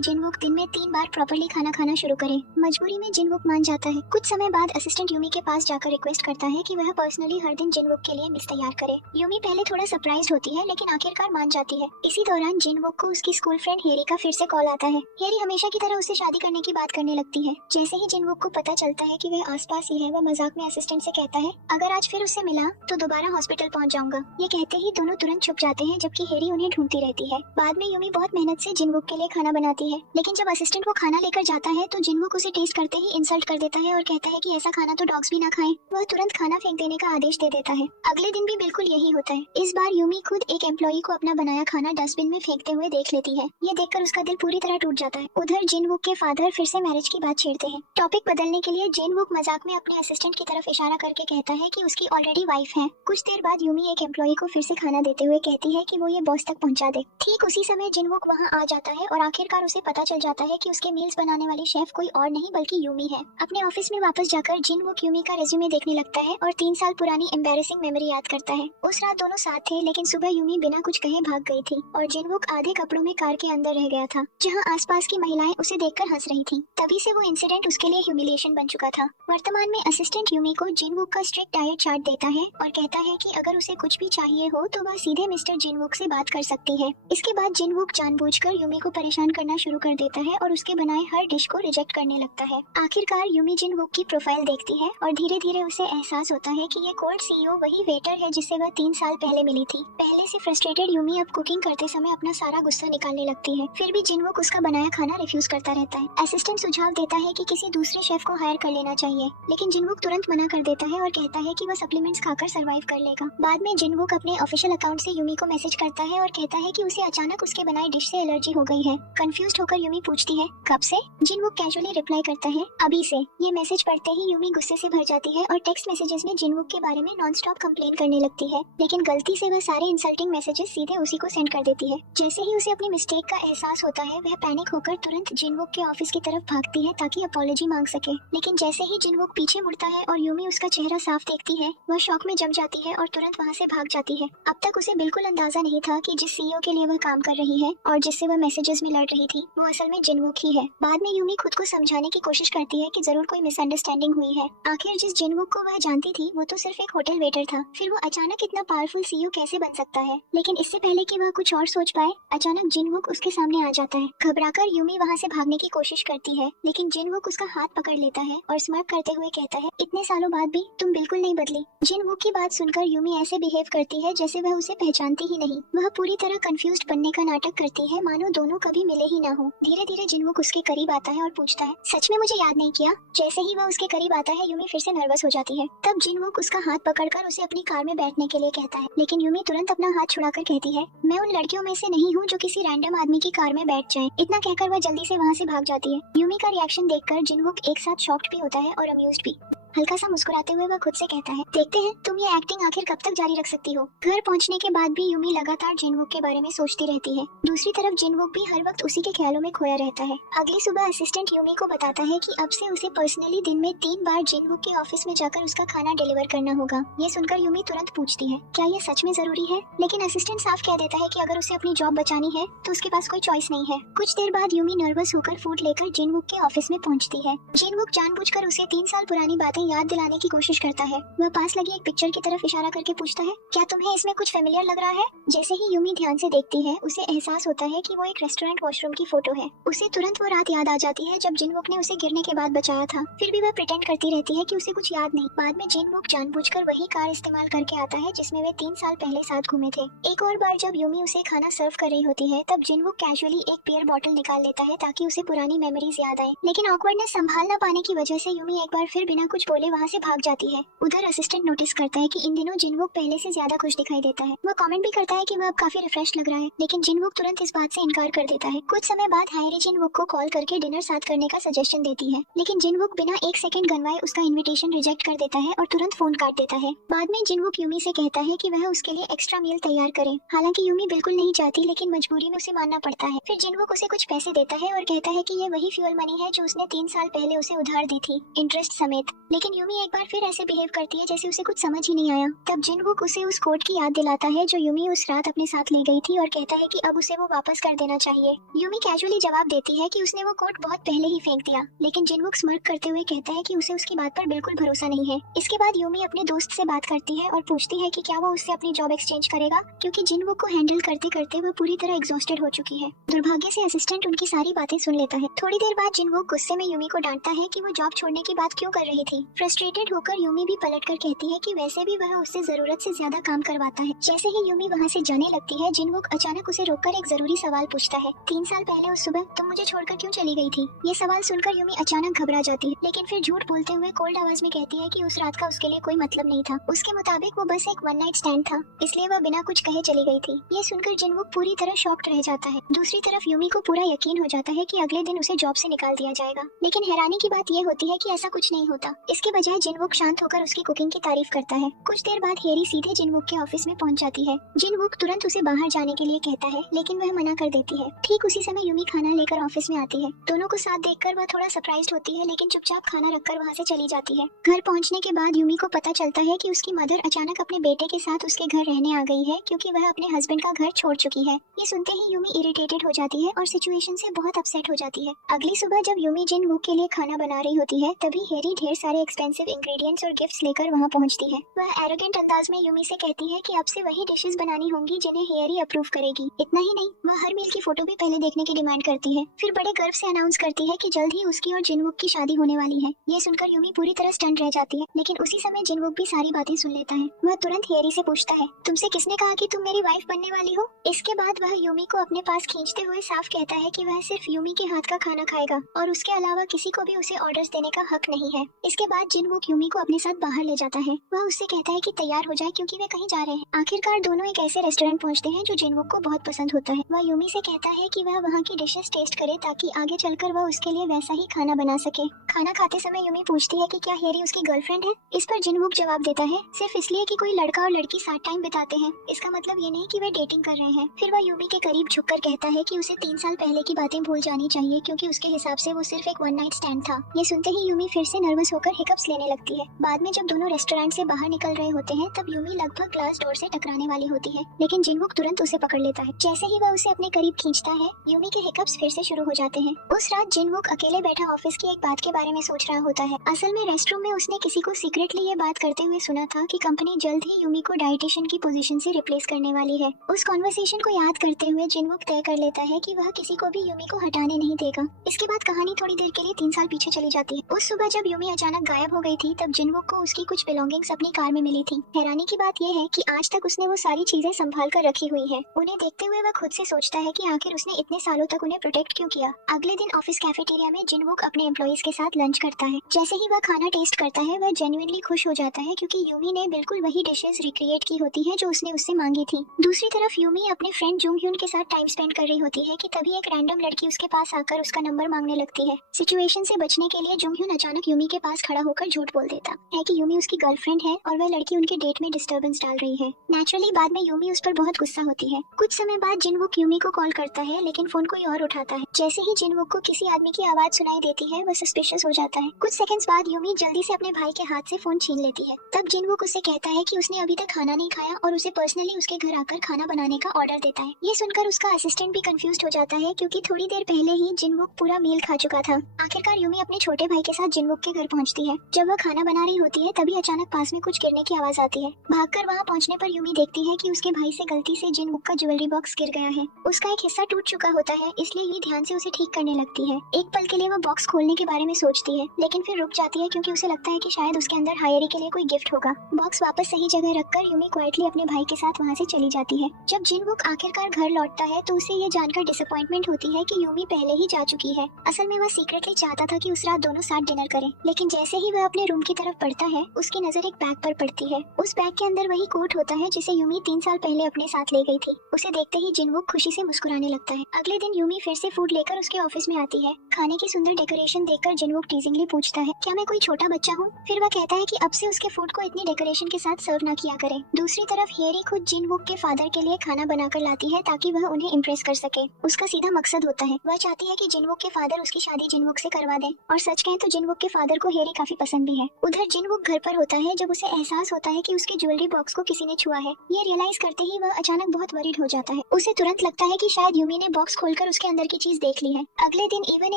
जिनवुक दिन में 3 बार प्रॉपर्ली खाना खाना शुरू करे। मजबूरी में जिनवुक मान जाता है। कुछ समय बाद असिस्टेंट यूमी के पास जाकर रिक्वेस्ट करता है कि वह पर्सनली हर दिन जिनवुक के लिए मील्स तैयार करे। यूमी पहले थोड़ा सरप्राइज्ड होती है लेकिन आखिरकार मान जाती है। इसी दौरान जिनवुक को उसकी स्कूल फ्रेंड हेरी का फिर से कॉल आता है। हेरी हमेशा की तरह उससे शादी करने की बात करने लगती है। जैसे ही जिनवुक को पता चलता है कि वह आसपास ही है, वह मजाक में असिस्टेंट से कहता है, अगर आज फिर उससे मिला तो दोबारा हॉस्पिटल पहुंच जाऊंगा। ये कहते ही दोनों तुरंत छुप जाते हैं जबकि हेरी उन्हें ढूंढती रहती है। बाद में यूमी बहुत मेहनत से जिनवुक के लिए खाना बनाती है, लेकिन जब असिस्टेंट वो खाना लेकर जाता है तो जिनवुक उसे टेस्ट करते ही इंसल्ट कर देता है और कहता है कि ऐसा खाना तो डॉग्स भी ना खाएं। वह तुरंत खाना फेंक देने का आदेश दे देता है। अगले दिन भी बिल्कुल यही होता है। इस बार यूमी खुद एक एम्प्लॉई को अपना बनाया खाना डस्टबिन में फेंकते हुए देख लेती है। ये देखकर उसका दिल पूरी तरह टूट जाता है। उधर जिनवुक के फादर फिर से मैरिज की बात छेड़ते हैं। टॉपिक बदलने के लिए जिनवुक मजाक में अपने असिस्टेंट की तरफ इशारा करके कहता है कि उसकी ऑलरेडी वाइफ है। कुछ देर बाद यूमी एक एम्प्लॉई को फिर से खाना देते हुए कहती है कि वो ये बॉस तक पहुंचा दे। ठीक उसी समय जिनवुक वहां आ जाता है और आखिरकार उसे पता चल जाता है कि उसके मील्स बनाने वाली शेफ कोई और नहीं बल्कि यूमी है। अपने ऑफिस में वापस जाकर जिनवुक यूमी का रेज्यूमे देखने लगता है और 3 साल पुरानी एम्बैरेसिंग मेमोरी याद करता है। उस रात दोनों साथ थे लेकिन सुबह यूमी बिना कुछ कहे भाग गई थी और जिनवुक आधे कपड़ों में कार के अंदर रह गया था, जहां आसपास की महिलाएं उसे देखकर हंस रही थीं। तभी से वो इंसिडेंट उसके लिए ह्यूमिलिएशन बन चुका था। वर्तमान में असिस्टेंट यूमी को जिनवुक का स्ट्रिक्ट डाइट चार्ट देता है और कहता है कि अगर उसे कुछ भी चाहिए हो तो वह सीधे मिस्टर जिनवुक से बात कर सकती है। इसके बाद जिनवुक जानबूझकर यूमी को परेशान करना शुरू कर देता है और उसके बनाए हर डिश को रिजेक्ट करने लगता है। आखिरकार यूमी जिनवुक की प्रोफाइल देखती है और धीरे धीरे उसे एहसास होता है कि ये कोल्ड सीईओ वही वेटर है जिससे वह 3 साल पहले मिली थी। पहले से फ्रस्ट्रेटेड यूमी अब कुकिंग करते समय अपना सारा गुस्सा निकालने लगती है। फिर भी जिनवुक उसका बनाया खाना रिफ्यूज करता रहता है। असिस्टेंट सुझाव देता है कि किसी दूसरे शेफ को हायर कर लेना चाहिए, लेकिन जिनवुक तुरंत मना कर देता है और कहता है कि वह सप्लीमेंट्स खाकर सरवाइव कर लेगा। बाद में जिनवुक अपने ऑफिशियल अकाउंट से यूमी को मैसेज करता है और कहता है कि उसे अचानक उसके बनाए डिश से एलर्जी हो गई है। कंफ्यूज्ड होकर यूमी पूछती है, कब से? जिनवुक कैजुअली रिप्लाई करता है, अभी से। ये मैसेज पढ़ते ही यूमी गुस्से से भर जाती है और टेक्स्ट मैसेजेस में जिनवुक के बारे में नॉनस्टॉप कंप्लेन करने लगती है, लेकिन गलती से वह सारे इंसल्टिंग मैसेजेस सीधे उसी को सेंड कर देती है। जैसे ही उसे अपनी मिस्टेक का एहसास होता है, वह पैनिक होकर तुरंत जिनवुक के ऑफिस की तरफ भागती है ताकि अपॉलॉजी मांग सके। लेकिन जैसे ही जिनवुक पीछे मुड़ता है और यूमी उसका चेहरा साफ देखती है, वह शॉक में जम जाती है और तुरंत वहाँ से भाग जाती है। अब तक उसे बिल्कुल अंदाजा नहीं था कि जिस सीईओ के लिए वह काम कर रही है और जिससे वह मैसेजेस में लड़ रही थी, वो असल में जिनवुक ही है। बाद में यूमी खुद को समझाने की कोशिश करती है कि जरूर कोई मिसअंडरस्टैंडिंग हुई है। आखिर जिस जिनवुक को वह जानती थी वो तो सिर्फ एक होटल वेटर था, फिर वो अचानक इतना पावरफुल सीईओ कैसे बन सकता है? लेकिन इससे पहले कि वह कुछ और सोच पाए, अचानक जिनवुक उसके सामने आ जाता है। घबराकर यूमी वहाँ से भागने की कोशिश करती है, लेकिन जिनवुक उसका हाथ पकड़ लेता है और स्मार्ट करते हुए कहता है, इतने सालों बाद भी तुम बिल्कुल नहीं बदली। जिनवुक की बात सुनकर यूमी ऐसे बिहेव करती है जैसे वह उसे पहचानती ही नहीं। वह पूरी तरह कंफ्यूज्ड बनने का नाटक करती है, मानो दोनों कभी मिले ही ना हो। धीरे धीरे जिनवुक उसके करीब आता है और पूछता है, सच में मुझे याद नहीं किया? जैसे ही वह उसके करीब आता है, यूमी फिर से नर्वस हो जाती है। तब जिनवुक उसका हाथ पकड़कर उसे अपनी कार में बैठने के लिए कहता है, लेकिन यूमी तुरंत अपना हाथ छुड़ाकर कहती है, मैं उन लड़कियों में से नहीं हूँ जो किसी रैंडम आदमी की कार में बैठ जाए। इतना कहकर वह जल्दी से वहाँ से भाग जाती है। यूमी का रिएक्शन देखकर जिनवुक एक साथ शॉक्ड भी होता है और अम्यूज्ड भी। हल्का सा मुस्कुराते हुए वह खुद से कहता है, देखते हैं तुम ये एक्टिंग आखिर कब तक जारी रख सकती हो। घर पहुंचने के बाद भी यूमी लगातार जिनवुक के बारे में सोचती रहती है। दूसरी तरफ जिनवुक भी हर वक्त उसी के ख्यालों में खोया रहता है। अगली सुबह असिस्टेंट यूमी को बताता है कि अब से उसे पर्सनली दिन में 3 बार जिनवुक के ऑफिस में जाकर उसका खाना डिलीवर करना होगा। ये सुनकर यूमी तुरंत पूछती है, क्या ये सच में जरूरी है? लेकिन असिस्टेंट साफ कह देता है कि अगर उसे अपनी जॉब बचानी है तो उसके पास कोई चॉइस नहीं है। कुछ देर बाद यूमी नर्वस होकर फूड लेकर जिनवुक के ऑफिस में पहुंचती है। जिनवुक जानबूझकर उसे 3 साल पुरानी बातें याद दिलाने की कोशिश करता है। वह पास लगी एक पिक्चर की तरफ इशारा करके पूछता है, क्या तुम्हें इसमें कुछ फेमिलियर लग रहा है? जैसे ही यूमी ध्यान से देखती है, उसे एहसास होता है कि वो एक रेस्टोरेंट वॉशरूम की फोटो है। उसे तुरंत वो रात याद आ जाती है जब जिनवुक ने उसे गिरने के बाद बचाया था। फिर भी वह प्रिटेंड करती रहती है कि उसे कुछ याद नहीं। बाद में जिनवुक जानबूझकर वही कार इस्तेमाल करके आता है जिसमें वे 3 साल पहले साथ घूमे थे। एक और बार जब यूमी उसे खाना सर्व कर रही होती है, तब जिनवुक कैजुअली एक बियर बॉटल निकाल लेता है ताकि उसे पुरानी मेमोरीज याद आए। लेकिन ऑकवर्डनेस संभाल न पाने की वजह से यूमी एक बार फिर बिना कुछ बोले वहाँ से भाग जाती है। उधर असिस्टेंट नोटिस करता है कि इन दिनों जिनवुक पहले से ज्यादा खुश दिखाई देता है। वो कमेंट भी करता है कि वह अब काफी रिफ्रेश लग रहा है, लेकिन जिनवुक तुरंत इस बात से इनकार कर देता है। कुछ समय बाद हैरी जिनवुक को कॉल करके डिनर साथ करने का सजेशन देती है, लेकिन जिनवुक बिना 1 सेकंड गंवाए उसका इन्विटेशन रिजेक्ट कर देता है और तुरंत फोन काट देता है। बाद में जिनवुक यूमी से कहता है कि वह उसके लिए एक्स्ट्रा मील तैयार करे। हालांकि यूमी बिल्कुल नहीं चाहती, लेकिन मजबूरी में उसे मानना पड़ता है। फिर जिनवुक उसे कुछ पैसे देता है और कहता है कि ये वही फ्यूल मनी है जो उसने 3 साल पहले उसे उधार दी थी, इंटरेस्ट समेत। लेकिन यूमी एक बार फिर ऐसे बिहेव करती है जैसे उसे कुछ समझ ही नहीं आया। तब जिनवुक उसे उस कोट की याद दिलाता है जो यूमी उस रात अपने साथ ले गई थी और कहता है कि अब उसे वो वापस कर देना चाहिए। यूमी कैजुअली जवाब देती है कि उसने वो कोट बहुत पहले ही फेंक दिया, लेकिन जिनवुक स्मर्क करते हुए कहता है कि उसे उसकी बात पर बिल्कुल भरोसा नहीं है। इसके बाद यूमी अपने दोस्त से बात करती है और पूछती है कि क्या वो उससे अपनी जॉब एक्सचेंज करेगा, क्योंकि जिनवुक को हैंडल करते करते वह पूरी तरह एग्जॉस्टेड हो चुकी है। दुर्भाग्य से असिस्टेंट उनकी सारी बातें सुन लेता है। थोड़ी देर बाद जिनवुक गुस्से में यूमी को डांटता है कि वो जॉब छोड़ने की बात क्यों कर रही थी। फ्रस्ट्रेटेड होकर यूमी भी पलटकर कहती है कि वैसे भी वह उससे जरूरत से ज्यादा काम करवाता है। जैसे ही यूमी वहाँ से जाने लगती है, जिनवुक अचानक उसे रोककर एक जरूरी सवाल पूछता है। 3 साल पहले उस सुबह तुम मुझे छोड़कर क्यों चली गई थी? ये सवाल सुनकर यूमी अचानक घबरा जाती है, लेकिन फिर झूठ बोलते हुए कोल्ड आवाज में कहती है कि उस रात का उसके लिए कोई मतलब नहीं था। उसके मुताबिक वो बस एक वन नाइट स्टैंड था, इसलिए वह बिना कुछ कहे चली गई थी। ये सुनकर जिनवुक पूरी तरह शॉक्ड रह जाता है। दूसरी तरफ यूमी को पूरा यकीन हो जाता है कि अगले दिन उसे जॉब से निकाल दिया जाएगा, लेकिन हैरानी की बात ये होती है कि ऐसा कुछ नहीं होता। इसके बजाय जिनवुक शांत होकर उसकी कुकिंग की तारीफ करता है। कुछ देर बाद हेरी सीधे जिनवुक के ऑफिस में पहुंच जाती है। जिनवुक तुरंत उसे बाहर जाने के लिए कहता है, लेकिन वह मना कर देती है। ठीक उसी समय यूमी खाना लेकर ऑफिस में आती है। दोनों को साथ देखकर वह थोड़ा सरप्राइज्ड होती है, लेकिन चुपचाप खाना रखकर वहाँ से चली जाती है। घर पहुँचने के बाद यूमी को पता चलता है कि उसकी मदर अचानक अपने बेटे के साथ उसके घर रहने आ गई है, क्योंकि वह अपने हस्बैंड का घर छोड़ चुकी है। ये सुनते ही यूमी इरिटेटेड हो जाती है और सिचुएशन से बहुत अपसेट हो जाती है। अगली सुबह जब यूमी जिनवुक के लिए खाना बना रही होती है, तभी हेरी ढेर सारे एक्सपेंसिव इंग्रेडिएंट्स और गिफ्ट्स लेकर वहाँ पहुँचती है। वह एरोगेंट अंदाज में यूमी से कहती है कि अब से वही डिशेस बनानी होंगी जिन्हें हेरी अप्रूव करेगी। इतना ही नहीं, वह हर मील की फोटो भी पहले देखने की डिमांड करती है। फिर बड़े गर्व से अनाउंस करती है कि जल्द ही उसकी और जिनवुक की शादी होने वाली है। ये सुनकर यूमी पूरी तरह स्टन रह जाती है, लेकिन उसी समय जिनवुक भी सारी बातें सुन लेता है। वह तुरंत हेरी से पूछता है, तुमसे किसने कहा कि तुम मेरी वाइफ बनने वाली हो? इसके बाद वह यूमी को अपने पास खींचते हुए साफ कहता है कि वह सिर्फ यूमी के हाथ का खाना खाएगा और उसके अलावा किसी को भी उसे ऑर्डर्स देने का हक नहीं है। इसके बाद जिनवुक यूमी को अपने साथ बाहर ले जाता है। वह उससे कहता है कि तैयार हो जाए क्योंकि वे कहीं जा रहे हैं। आखिरकार दोनों एक ऐसे रेस्टोरेंट पहुंचते हैं जो जिनवुक को बहुत पसंद होता है। वह यूमी से कहता है कि वह वहाँ की डिशेस टेस्ट करे ताकि आगे चलकर वह उसके लिए वैसा ही खाना बना सके। खाना खाते समय यूमी पूछती है कि क्या हेरी उसकी गर्लफ्रेंड है। इस पर जिनवुक जवाब देता है, सिर्फ इसलिए कि कोई लड़का और लड़की साथ टाइम बिताते हैं, इसका मतलब ये नहीं कि वे डेटिंग कर रहे हैं। फिर वह यूमी के करीब झुककर कहता है कि उसे 3 साल पहले की बातें भूल जानी चाहिए, क्योंकि उसके हिसाब से वो सिर्फ एक वन नाइट स्टैंड था। ये सुनते ही यूमी फिर से नर्वस होकर हिकअप्स लेने लगती है। बाद में जब दोनों रेस्टोरेंट से बाहर निकल रहे होते हैं, तब यूमी लगभग ग्लास डोर से टकराने वाली होती है, लेकिन जिनवुक तुरंत उसे पकड़ लेता है। जैसे ही वह उसे अपने करीब खींचता है, यूमी के हिकअप्स फिर से शुरू हो जाते हैं। उस रात जिनवुक अकेले बैठा ऑफिस की एक बात के बारे में सोच रहा होता है। असल में रेस्टरूम में उसने किसी को सीक्रेटली ये बात करते हुए सुना था कि कंपनी जल्द ही यूमी को डाइटिशियन की पोजीशन से रिप्लेस करने वाली है। उस कॉन्वर्सेशन को याद करते हुए जिनवुक तय कर लेता है कि वह किसी को भी यूमी को हटाने नहीं देगा। इसके बाद कहानी थोड़ी देर के लिए 3 साल पीछे चली जाती है। उस सुबह जब यूमी अचानक गायब हो गई थी, तब जिनवुक को उसकी कुछ बिलोंगिंग्स अपनी कार में मिली थी। हैरानी की बात यह है कि आज तक उसने वो सारी चीजें संभाल कर रखी हुई है। उन्हें देखते हुए वह खुद से सोचता है कि आखिर उसने इतने सालों तक उन्हें प्रोटेक्ट क्यों किया। अगले दिन ऑफिस कैफेटेरिया में जिनवुक अपने एम्प्लॉइज के साथ लंच करता है। जैसे ही वह खाना टेस्ट करता है, वह जेन्युइनली खुश हो जाता है, क्योंकि यूमी ने बिल्कुल वही डिशेस रिक्रिएट की होती है जो उसने उससे मांगी थी। दूसरी तरफ यूमी अपने फ्रेंड जुंग ह्यून के साथ टाइम स्पेंड कर रही होती है कि तभी एक रैंडम लड़की उसके पास आकर उसका नंबर मांगने लगती है। सिचुएशन से बचने के लिए जुंग ह्यून अचानक यूमी के पास खड़ा होकर झूठ बोल देता है कि यूमी उसकी गर्लफ्रेंड है और वह लड़की उनके डेट में डिस्टर्बेंस डाल रही है। नेचुरली बाद में यूमी उस पर बहुत गुस्सा होती है। कुछ समय बाद जिनवुक यूमी को कॉल करता है, लेकिन फोन कोई और उठाता है। जैसे ही जिनवुक को किसी आदमी की आवाज सुनाई देती है, वह सस्पिशियस हो जाता है। कुछ सेकंड्स बाद यूमी जल्दी से अपने भाई के हाथ से फोन छीन लेती है। तब जिनवुक उसे कहता है कि उसने अभी तक खाना नहीं खाया और उसे पर्सनली उसके घर आकर खाना बनाने का ऑर्डर देता है। ये सुनकर उसका असिस्टेंट भी कंफ्यूज्ड हो जाता है, क्योंकि थोड़ी देर पहले ही जिनवुक पूरा मील खा चुका था। आखिरकार यूमी अपने छोटे भाई के साथ जिनवुक के घर पहुंचती है। जब वह खाना बना रही होती है, तभी अचानक पास में कुछ गिरने की आवाज आती है। भागकर वहां पहुंचने पर यूमी देखती है कि उसके भाई से गलती से जिनवुक का ज्वेलरी बॉक्स गिर गया है। उसका एक हिस्सा टूट चुका होता है, इसलिए ये ध्यान से उसे ठीक करने लगती है। एक पल के लिए वह बॉक्स खोलने के बारे में सोचती है, लेकिन फिर रुक जाती है, क्योंकि उसे लगता है कि शायद उसके अंदर हायरी के लिए कोई गिफ्ट होगा। बॉक्स वापस सही जगह रखकर यूमी क्वाइटली अपने भाई के साथ वहाँ से चली जाती है। जब जिनवुक आखिरकार घर लौटता है, तो उसे ये जानकर डिसअपॉइंटमेंट होती है कि यूमी पहले ही जा चुकी है। असल में वह सीक्रेटली चाहता था कि उस रात दोनों साथ डिनर करें, लेकिन जैसे ही वह अपने रूम की तरफ बढ़ता है, उसकी नजर एक बैग पर पड़ती है। उस बैग के अंदर वही कोट होता है जिसे यूमी 3 साल पहले अपने साथ ले गई थी। उसे देखते ही जिनवुक खुशी से मुस्कुराने लगता है। अगले दिन यूमी फिर से फूड लेकर उसके ऑफिस में आती है। खाने की सुंदर डेकोरेशन देखकर जिनवुक टीजिंगली पूछता है, क्या मैं कोई छोटा बच्चा हूँ? फिर वह कहता है कि अब से उसके फूड को इतनी डेकोरेशन के साथ सर्व ना किया करे। दूसरी तरफ हेरी खुद जिनवुक के फादर के लिए खाना बनाकर लाती है ताकि वह उन्हें इम्प्रेस कर सके। उसका सीधा मकसद होता है, वह चाहती है कि जिनवुक के फादर उसकी शादी जिनवुक से करवा दें। और सच कहें तो जिनवुक के फादर को हेरी काफी काफी पसंद भी है। उधर जिनवुक घर पर होता है जब उसे एहसास होता है कि उसके ज्वेलरी बॉक्स को किसी ने छुआ है। ये रियलाइज करते ही वह अचानक बहुत वरीड हो जाता है। उसे तुरंत लगता है कि शायद यूमी ने बॉक्स खोलकर उसके अंदर की चीज देख ली है। अगले दिन इवन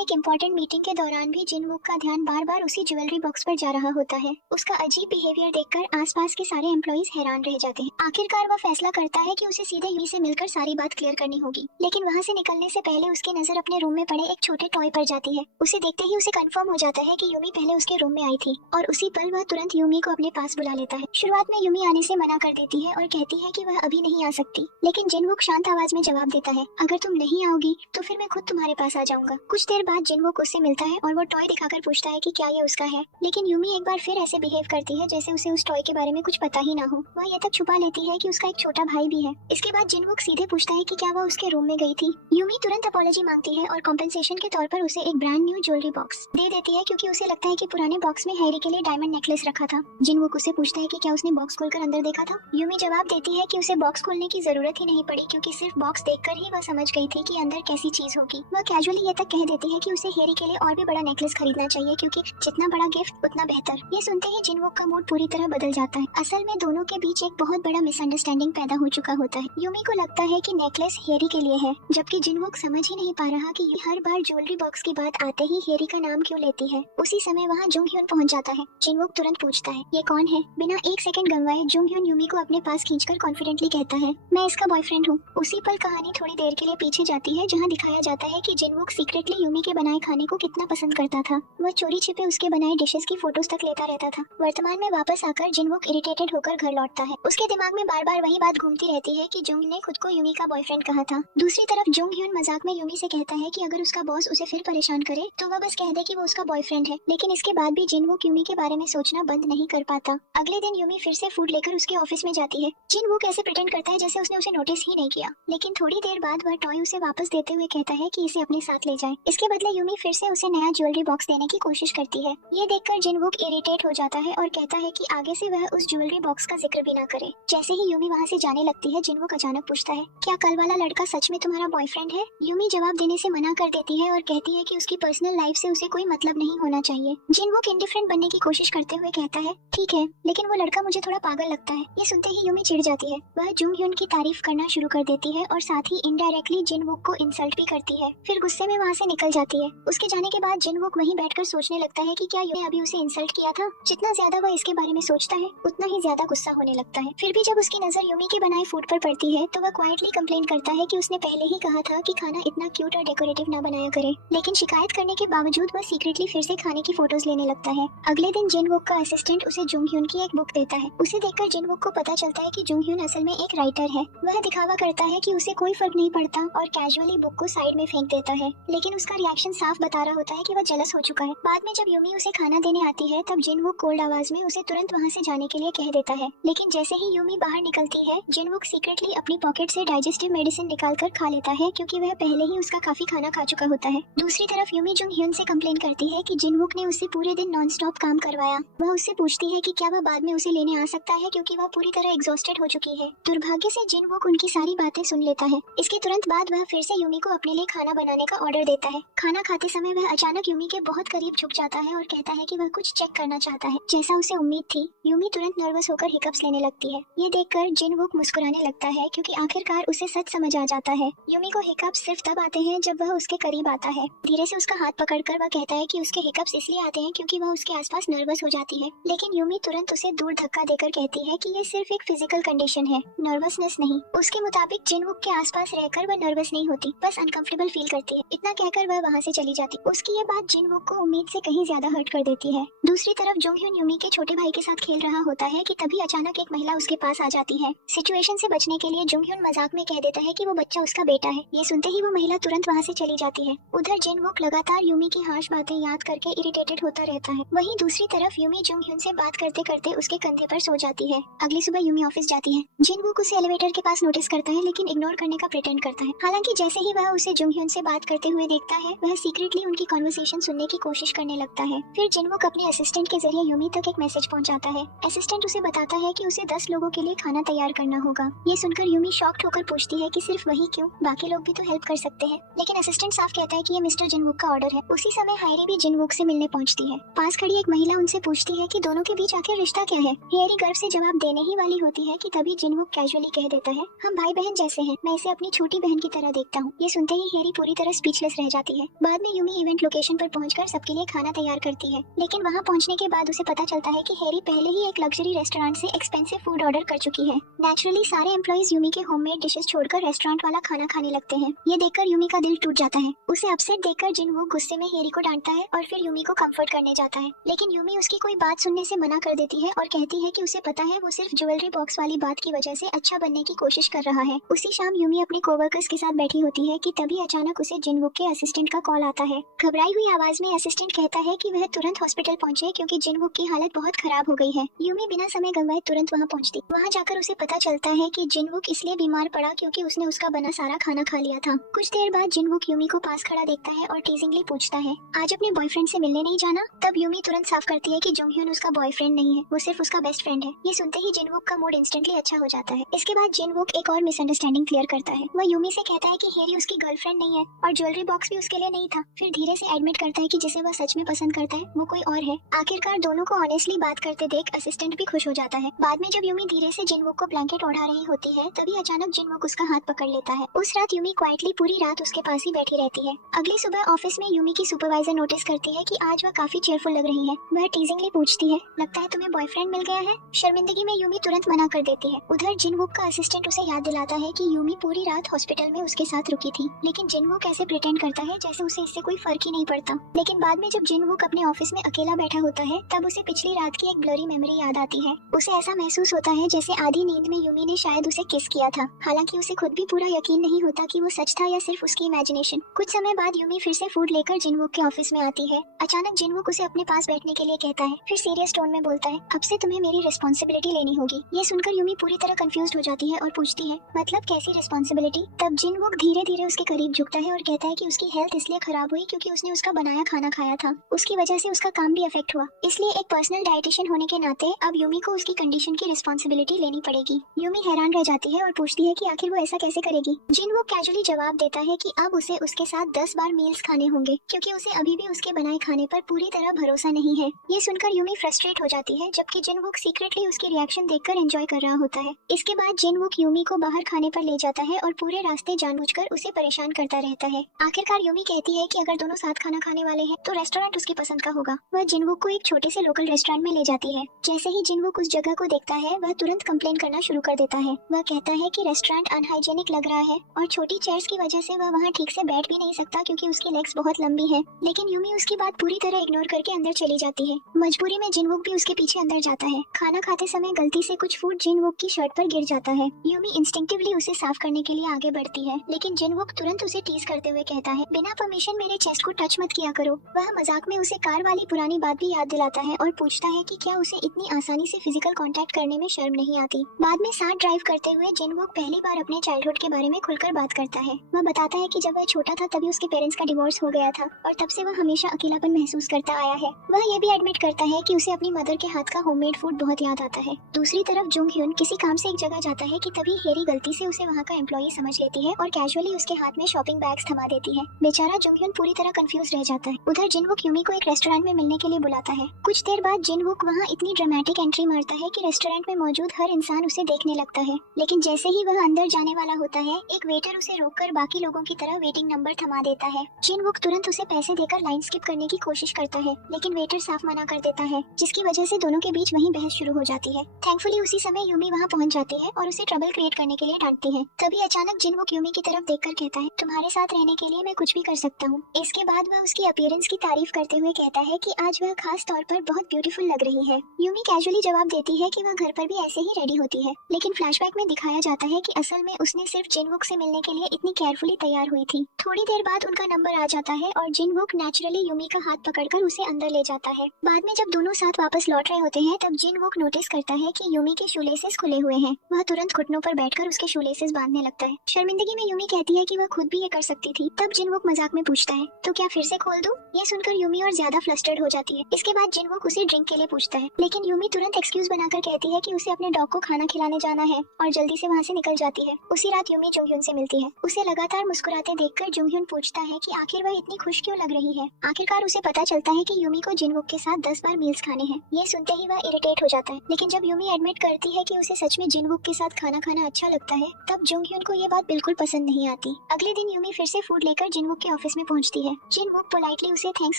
एक इम्पोर्टेंट मीटिंग के दौरान भी जिनवुक का ध्यान बार बार उसी ज्वेलरी बॉक्स पर जा रहा होता है। उसका अजीब बिहेवियर देखकर आसपास के सारे एम्प्लॉइज हैरान रह जाते हैं। आखिरकार वह फैसला करता है कि उसे सीधे यूमी से मिलकर सारी बात क्लियर करनी होगी, लेकिन वहाँ से निकलने से पहले उसकी नजर अपने रूम में पड़े एक छोटे टॉय पर जाती है। उसे देखते ही उसे कंफर्म हो जाता है कि यूमी पहले उसके रूम में आई थी और उसी पल वह तुरंत यूमी को अपने पास बुला लेता है। शुरुआत में यूमी आने से मना कर देती है और कहती है कि वह अभी नहीं आ सकती, लेकिन जिनवुक शांत आवाज में जवाब देता है, अगर तुम नहीं आओगी तो फिर मैं खुद तुम्हारे पास आ जाऊंगा। कुछ देर बाद जिनवुक उससे मिलता है और वो टॉय दिखाकर पूछता है कि क्या ये उसका है, लेकिन यूमी एक बार फिर ऐसे बिहेव करती है जैसे उसे उस टॉय के बारे में कुछ पता ही ना हो। वह ये तक छुपा लेती है कि उसका एक छोटा भाई भी है। इसके बाद जिनवुक सीधे पूछता है कि क्या वह उसके रूम में गई थी। यूमी तुरंत अपॉलॉजी मांगती है और कॉम्पेंसेशन के तौर पर उसे एक ब्रांड न्यू ज्वेलरी बॉक्स दे देती है, क्योंकि उसे लगता है कि पुराने बॉक्स में हैरी के लिए डायमंड नेकलेस रखा था। जिनवुक उससे पूछता है कि क्या उसने बॉक्स खोलकर अंदर देखा था। यूमी जवाब देती है कि उसे बॉक्स खोलने की जरूरत ही नहीं पड़ी, क्योंकि सिर्फ बॉक्स देखकर ही वह समझ गई थी कि अंदर कैसी चीज होगी। वह कैजुअली ये तक कह देती है कि उसे हैरी के लिए और भी बड़ा नेकलेस खरीदना चाहिए, क्योंकि जितना बड़ा गिफ्ट उतना बेहतर। ये सुनते ही जिनवुक का मूड पूरी तरह बदल जाता है। असल में दोनों के बीच एक बहुत बड़ा मिसअंडरस्टैंडिंग पैदा हो चुका होता है। यूमी को लगता है कि नेकलेस हैरी के लिए है, जबकि जिनवुक समझ ही नहीं पा रहा कि हर बार ज्वेलरी बॉक्स की बात आते ही हैरी का नाम क्यों लेती है। उसी समय वहाँ जुंगह्युन पहुँच जाता है। जिनवुक तुरंत पूछता है, ये कौन है। बिना एक सेकंड गंवाए जुंगह्युन यूमी को अपने पास खींचकर कॉन्फिडेंटली कहता है, मैं इसका बॉयफ्रेंड हूँ। उसी पल कहानी थोड़ी देर के लिए पीछे जाती है, जहाँ दिखाया जाता है कि जिनवुक सीक्रेटली यूमी के बनाए खाने को कितना पसंद करता था। वह चोरी छिपे उसके बनाए डिशेस की फोटोज तक लेता रहता था। वर्तमान में वापस आकर जिनवुक इरिटेटेड होकर घर लौटता है। उसके दिमाग में बार बार वही बात घूमती रहती है कि जुंग ने खुद को यूमी का बॉयफ्रेंड कहा था। दूसरी तरफ जुंगह्युन मजाक में यूमी से कहता है कि अगर उसका बॉस उसे फिर परेशान करे तो वह बस कह दे कि वो उसका बॉयफ्रेंड है, लेकिन इसके बाद भी जिनवुक यूमी के बारे में सोचना बंद नहीं कर पाता। अगले दिन यूमी फिर से फूड लेकर उसके ऑफिस में जाती है। जिनवुक ऐसे प्रिटेंड करता है जैसे उसने उसे नोटिस ही नहीं किया, लेकिन थोड़ी देर बाद वह टॉय उसे वापस देते हुए कहता है कि इसे अपने साथ ले जाए। इसके बदले यूमी फिर से उसे नया ज्वेलरी बॉक्स देने की कोशिश करती है। ये देखकर जिनवुक इरिटेट हो जाता है और कहता है कि आगे से वह उस ज्वेलरी बॉक्स का जिक्र भी ना करे। जैसे ही यूमी वहाँ से जाने लगती है, जिनवुक अचानक पूछता है, क्या कल वाला लड़का सच में तुम्हारा बॉयफ्रेंड है। यूमी जवाब देने से मना कर देती है और कहती है कि उसकी पर्सनल लाइफ से उसे कोई मतलब नहीं होना चाहिए। जिनवुक इंडिफरेंट बनने की कोशिश करते हुए कहता है, ठीक है, लेकिन वो लड़का मुझे थोड़ा पागल लगता है। ये सुनते ही यूमी चिढ़ जाती है। वह जुंगह्युन की तारीफ करना शुरू कर देती है और साथ ही इनडायरेक्टली जिनवुक को इंसल्ट भी करती है। फिर गुस्से में वहाँ से निकल जाती है। उसके जाने के बाद जिनवुक वहीं बैठकर सोचने लगता है कि क्या यूमी अभी उसे इंसल्ट किया था। जितना ज्यादा वह इसके बारे में सोचता है, उतना ही ज्यादा गुस्सा होने लगता है। फिर भी जब उसकी नजर यूमी के बनाए फूड पर पड़ती है तो वह क्वाइटली कंप्लेन करता है कि उसने पहले ही कहा था कि खाना इतना क्यूट और डेकोरेटिव ना बनाया करे, लेकिन शिकायत करने के बावजूद वह सीक्रेटली फिर से खाने की फोटोज लेने लगता है। अगले दिन जिनवुक का असिस्टेंट उसे जुंगह्युन की एक बुक देता है। उसे देखकर जिनवुक को पता चलता है कि जुंगह्युन असल में एक राइटर है। वह दिखावा करता है कि उसे कोई फर्क नहीं पड़ता और कैजुअली बुक को साइड में फेंक देता है, लेकिन उसका रिएक्शन साफ बता रहा होता है कि वह जेलस हो चुका है। बाद में जब यूमी उसे खाना देने आती है तब जिनवुक कोल्ड आवाज में उसे तुरंत वहाँ से जाने के लिए कह देता है, लेकिन जैसे ही यूमी बाहर निकलती है, जिनवुक सीक्रेटली अपनी पॉकेट से डाइजेस्टिव मेडिसिन निकालकर खा लेता है, क्योंकि वह पहले ही उसका काफी खाना खा चुका होता है। दूसरी तरफ यूमी जुंगह्युन से कंप्लेन करती है कि जिनवुक ने उससे पूरे दिन नॉनस्टॉप काम करवाया। वह उससे पूछती है कि क्या वह बाद में उसे लेने आ सकता है, क्योंकि वह पूरी तरह एग्जॉस्टेड हो चुकी है। दुर्भाग्य से जिनवुक उनकी सारी बातें सुन लेता है। इसके तुरंत बाद वह फिर से यूमी को अपने लिए खाना बनाने का ऑर्डर देता है। खाना खाते समय वह अचानक यूमी के बहुत करीब झुक जाता है और कहता है कि वह कुछ चेक करना चाहता है, जैसा उसे उम्मीद थी। यूमी तुरंत नर्वस होकर हिकअप्स लेने लगती है। ये देखकर जिनवुक मुस्कुराने लगता है, क्योंकि आखिरकार उसे सच समझ आ जाता है। यूमी को हिकअप्स सिर्फ तब आते हैं जब वह उसके करीब आता है। धीरे से उसका हाथ पकड़कर वह कहता है कि उसके हिकअप्स इसलिए आते हैं क्योंकि वह उसके आसपास नर्वस हो जाती है, लेकिन यूमी तुरंत उसे दूर धक्का देकर कहती है कि ये सिर्फ एक फिजिकल कंडीशन है, नर्वसनेस नहीं। उसके मुताबिक जिनवुक के आसपास रहकर वह नर्वस नहीं होती, बस अनकंफर्टेबल फील करती है। इतना कहकर वह वहाँ से चली जाती। उसकी ये बात जिनवुक को उम्मीद से कहीं ज्यादा हर्ट कर देती है। दूसरी तरफ जुंगह्युन यूमी के छोटे भाई के साथ खेल रहा होता है कि तभी अचानक एक महिला उसके पास आ जाती है। सिचुएशन से बचने के लिए जुंगह्युन मजाक में कह देता है कि वो बच्चा उसका बेटा है। ये सुनते ही वो महिला तुरंत वहाँ से चली जाती है। उधर जिनवुक लगातार यूमी की हार्श बातें याद करके इरिटेटेड होता रहता है। वहीं दूसरी तरफ यूमी जुंगह्युन से बात करते करते उसके कंधे पर सो जाती है। अगली सुबह यूमी ऑफिस जाती है। जिनवुक उसे एलिवेटर के पास नोटिस करता है, लेकिन इग्नोर करने का प्रिटेंड करता है। हालांकि जैसे ही वह उसे जुंगह्युन से बात करते हुए देखता है, वह सीक्रेटली उनकी कॉन्वर्सेशन सुनने की कोशिश करने लगता है। फिर जिनवुक अपने असिस्टेंट के जरिए यूमी तक एक मैसेज पहुंचाता है। असिस्टेंट उसे बताता है कि उसे 10 लोगों के लिए खाना तैयार करना होगा। ये सुनकर यूमी शॉक्ड होकर पूछती है कि सिर्फ वही क्यों, बाकी लोग भी तो हेल्प कर सकते हैं। लेकिन असिस्टेंट साफ कहता है कि ये मिस्टर जिनवुक का ऑर्डर है। उसी समय हायरी भी जिनवुक से मिलने पहुंचती है। पास खड़ी एक महिला उनसे पूछती है कि दोनों के बीच आखिर रिश्ता क्या है। हेरी गर्व से जवाब देने ही वाली होती है कि तभी जिनवुक कैजुअली कह देता है, हम भाई बहन जैसे हैं, मैं इसे अपनी छोटी बहन की तरह देखता हूँ। ये सुनते ही हेरी पूरी तरह स्पीचलेस रह जाती है। बाद में यूमी इवेंट लोकेशन पर पहुंचकर सबके लिए खाना तैयार करती है, लेकिन वहाँ पहुंचने के बाद उसे पता चलता है कि हेरी पहले ही एक लग्जरी रेस्टोरेंट से एक्सपेंसिव फूड ऑर्डर कर चुकी है। नेचुरली सारे एम्प्लॉइज यूमी के होममेड डिशेस छोड़कर रेस्टोरेंट वाला खाना खाने लगते हैं। ये देखकर यूमी का दिल टूट जाता है। उसे अपसेट देखकर जिनवुक गुस्से में हेरी को डांटता है और फिर यूमी को कंफर्ट करने जाता है, लेकिन यूमी उसकी कोई बात सुनने से मना कर देती है और कहती है कि उसे पता है वो सिर्फ ज्वेलरी बॉक्स वाली बात की वजह से अच्छा बनने की कोशिश कर रहा है। उसी शाम यूमी अपने कोवर्कर्स के साथ बैठी होती है कि तभी अचानक उसे जिनवुक के असिस्टेंट का कॉल आता है। घबराई हुई आवाज में असिस्टेंट कहता है कि वह तुरंत हॉस्पिटल पहुंचे क्योंकि जिनवुक की हालत बहुत खराब हो गई है। यूमी बिना समय गंवाए तुरंत वहां पहुंचती। वहां जाकर उसे पता चलता है कि जिनवुक इसलिए बीमार पड़ा क्योंकि उसने उसका बना सारा खाना खा लिया था। कुछ देर बाद जिनवुक यूमी को पास खड़ा देखता है और टीजिंगली पूछता है, आज अपने बॉयफ्रेंड से मिलने नहीं जाना? तब यूमी तुरंत साफ करती है कि जोंगhyun उसका बॉयफ्रेंड नहीं है, वो सिर्फ उसका बेस्ट फ्रेंड है। ये सुनते ही जिनवुक का मूड इंस्टेंटली अच्छा हो जाता है। इसके बाद जिनवुक एक और मिसअंडरस्टैंडिंग क्लियर करता है। वह यूमी से कहता है कि हेरी उसकी गर्लफ्रेंड नहीं है और ज्वेलरी बॉक्स भी उसके लिए नहीं था। फिर धीरे से एडमिट करता है कि जिसे वह सच में पसंद करता है वो कोई और है। आखिरकार दोनों को ऑनेस्टली बात करते देख असिस्टेंट भी खुश हो जाता है। बाद में जब यूमी धीरे से जिनवुक को ब्लैंकेट ओढ़ा रही होती है तभी अचानक जिनवुक उसका हाथ पकड़ लेता है। उस रात यूमी क्वाइटली पूरी रात उसके पास ही बैठी रहती है। अगली सुबह ऑफिस में यूमी की सुपरवाइजर नोटिस करती है कि आज वह काफी चेयरफुल लग रही है। वह टीजिंगली पूछती है, लगता है तुम्हें बॉयफ्रेंड मिल गया है? शर्मिंदगी में यूमी तुरंत मना कर देती है। उधर जिनवुक का असिस्टेंट उसे याद दिलाता है कि यूमी पूरी रात हॉस्पिटल में उसके साथ रुकी थी, लेकिन जिनवुक ऐसे प्रिटेंड करता है जैसे उसे इससे कोई फर्क ही नहीं पड़ता। लेकिन बाद में जब जिनवुक अपने ऑफिस में अकेला बैठा होता है तब उसे पिछली रात की एक ब्लरी मेमोरी याद आती है। उसे ऐसा महसूस होता है जैसे आधी नींद में यूमी ने शायद उसे किस किया था। हालांकि उसे खुद भी पूरा यकीन नहीं होता कि वो सच था या सिर्फ उसकी इमेजिनेशन। कुछ समय बाद यूमी फिर से फूड लेकर जिनवुक के ऑफिस में आती है। अचानक जिनवुक उसे अपने पास बैठने के लिए कहता है, फिर सीरियस टोन में बोलता है, अब से तुम्हें मेरी रिस्पॉन्सिबिलिटी लेनी होगी। ये सुनकर यूमी पूरी तरह कंफ्यूज हो जाती है और पूछती है, मतलब कैसी रिस्पॉन्सिबिलिटी? तब जिनवुक धीरे धीरे उसके करीब झुकता है और कहता है कि उसकी हेल्थ इसलिए खराब हुई क्योंकि उसने उसका बनाया खाना खाया था। उसकी वजह से उसका काम भी अफेक्ट हुआ, इसलिए एक पर्सनल डाइटिशियन होने के नाते अब यूमी को उसकी कंडीशन की रिस्पॉन्सिबिलिटी लेनी पड़ेगी। यूमी हैरान रह जाती है और पूछती है कि आखिर वो ऐसा कैसे करेगी। जिनवुक कैजुअली जवाब देता है कि अब उसे उसके साथ 10 बार मील्स खाने होंगे क्योंकि उसे अभी भी उसके बनाए खाने पर पूरी तरह भरोसा नहीं है। ये सुनकर यूमी फ्रस्ट्रेट हो जाती है जबकि जिनवुक सीक्रेटली उसकी रिएक्शन देखकर एंजॉय कर रहा होता है। इसके बाद जिनवुक यूमी को बाहर खाने पर ले जाता है और पूरे रास्ते जानबूझकर उसे परेशान करता रहता है। आखिरकार यूमी कहती है कि अगर दोनों साथ खाना खाने वाले हैं तो रेस्टोरेंट उसकी पसंद का होगा। वह जिनवुक को एक छोटे से लोकल रेस्टोरेंट में ले जाती है। जैसे ही जिनवुक उस जगह को देखता है वह तुरंत कंप्लेन करना शुरू कर देता है। वह कहता है कि रेस्टोरेंट अनहाइजेनिक लग रहा है और छोटी चेयर्स की वजह से वह वहाँ ठीक से बैठ भी नहीं सकता क्योंकि उसकी लेग्स बहुत लंबी है। लेकिन यूमी उसकी बात पूरी तरह इग्नोर करके अंदर चली जाती है। मजबूरी में जिनवुक भी उसके पीछे अंदर जाता है। खाना खाते समय गलती से कुछ फूड जिनवुक की शर्ट पर गिर जाता है। यूमी इंस्टिंक्टिवली उसे साफ करने के लिए आगे बढ़ती है, लेकिन जिनवुक तुरंत उसे टीज करते हुए कहता है, बिना परमिशन मेरे चेस्ट को टच मत किया करो। वह मजाक में उसे कार वाली पुरानी बात भी याद दिलाता है और पूछता है कि क्या उसे इतनी आसानी से फिजिकल कांटेक्ट करने में शर्म नहीं आती। बाद में साथ ड्राइव करते हुए जिनवुक पहली बार अपने चाइल्डहुड के बारे में खुलकर बात करता है। वह बताता है कि जब वह छोटा था तभी उसके पेरेंट्स का डिवोर्स हो गया था और तब से वह हमेशा अकेलापन महसूस करता आया है। वह ये भी एडमिट करता है कि उसे अपनी मदर के हाथ का होममेड फूड बहुत याद आता है। दूसरी तरफ जोंगhyun किसी काम से एक जगह जाता है कि तभी हेरी गलती से उसे वहाँ का एम्प्लॉई समझ लेती है और कैजुअली उसके हाथ में शॉपिंग बैग्स थमा देती है। बेचारा जोंगhyun पूरी तरह कंफ्यूज रह जाता है। उधर जिनवुक यूमी को एक रेस्टोरेंट में मिलने के लिए बुलाता है। कुछ देर बाद जिनवुक वहाँ इतनी ड्रामेटिक एंट्री मारता है कि रेस्टोरेंट में मौजूद हर इंसान उसे देखने लगता है। लेकिन जैसे ही वह अंदर जाने वाला होता है एक वेटर उसे रोककर बाकी लोगों की तरह वेटिंग नंबर थमा देता है। जिनवुक तुरंत उसे पैसे देकर लाइन स्किप करने की कोशिश करता है, लेकिन वेटर साफ मना कर देता है, जिसकी वजह से दोनों के बीच वहीं बहस शुरू हो जाती है। थैंकफुली उसी समय यूमी वहाँ पहुँच जाती है और उसे ट्रबल क्रिएट करने के लिए डांटती है। तभी अचानक जिनवुक यूमी की तरफ देखकर कहता है, तुम्हारे साथ रहने के लिए मैं कुछ भी कर सकता हूँ। इसके बाद वह उसकी अपीयरेंस की तारीफ करते हुए कहता है कि आज वह खास तौर पर बहुत ब्यूटीफुल लग रही है। यूमी कैजुअली जवाब देती है कि वह घर पर भी ऐसे ही रेडी होती है, लेकिन फ्लैशबैक में दिखाया जाता है कि असल में उसने सिर्फ जिनवुक से मिलने के लिए इतनी केयरफुली तैयार हुई थी। थोड़ी देर बाद उनका नंबर आ जाता है और जिनवुक नेचुरली यूमी का हाथ पकड़कर उसे अंदर ले जाता है। बाद में जब दोनों साथ वापस लौट रहे होते हैं तब जिनवुक नोटिस करता है कि यूमी के शूलेसेस खुले हुए हैं। वह तुरंत घुटनों पर बैठकर उसके शूलेसेस बांधने लगता है। शर्मिंदगी में यूमी कहती है कि वह खुद भी ये कर सकती थी। तब जिनवुक मजाक में पूछता है, तो क्या फिर से खोल दूं? ये सुनकर यूमी और ज्यादा फ्लस्टर्ड हो जाती है। इसके बाद जिनवुक उसे ड्रिंक के लिए पूछता है, लेकिन यूमी तुरंत एक्सक्यूज बनाकर कहती है कि उसे अपने डॉग को खाना खिलाने जाना है और जल्दी से वहाँ से निकल जाती है। उसी रात यूमी जोंगhyun से मिलती है। उसे लगातार मुस्कुराते देखकर जोंगhyun पूछता है कि आखिर वह इतनी खुश क्यों लग रही है। आखिरकार उसे पता चलता है कि यूमी यूमी को जिनवुक के साथ 10 बार मील्स खाने हैं। ये सुनते ही वह इरिटेट हो जाता है, लेकिन जब यूमी एडमिट करती है कि उसे सच में जिनवुक के साथ खाना खाना अच्छा लगता है, तब जुंगhyun को ये बात बिल्कुल पसंद नहीं आती। अगले दिन यूमी फिर से फूड लेकर जिनवुक के ऑफिस में पहुंचती है। जिनवुक पोलाइटली उसे थैंक्स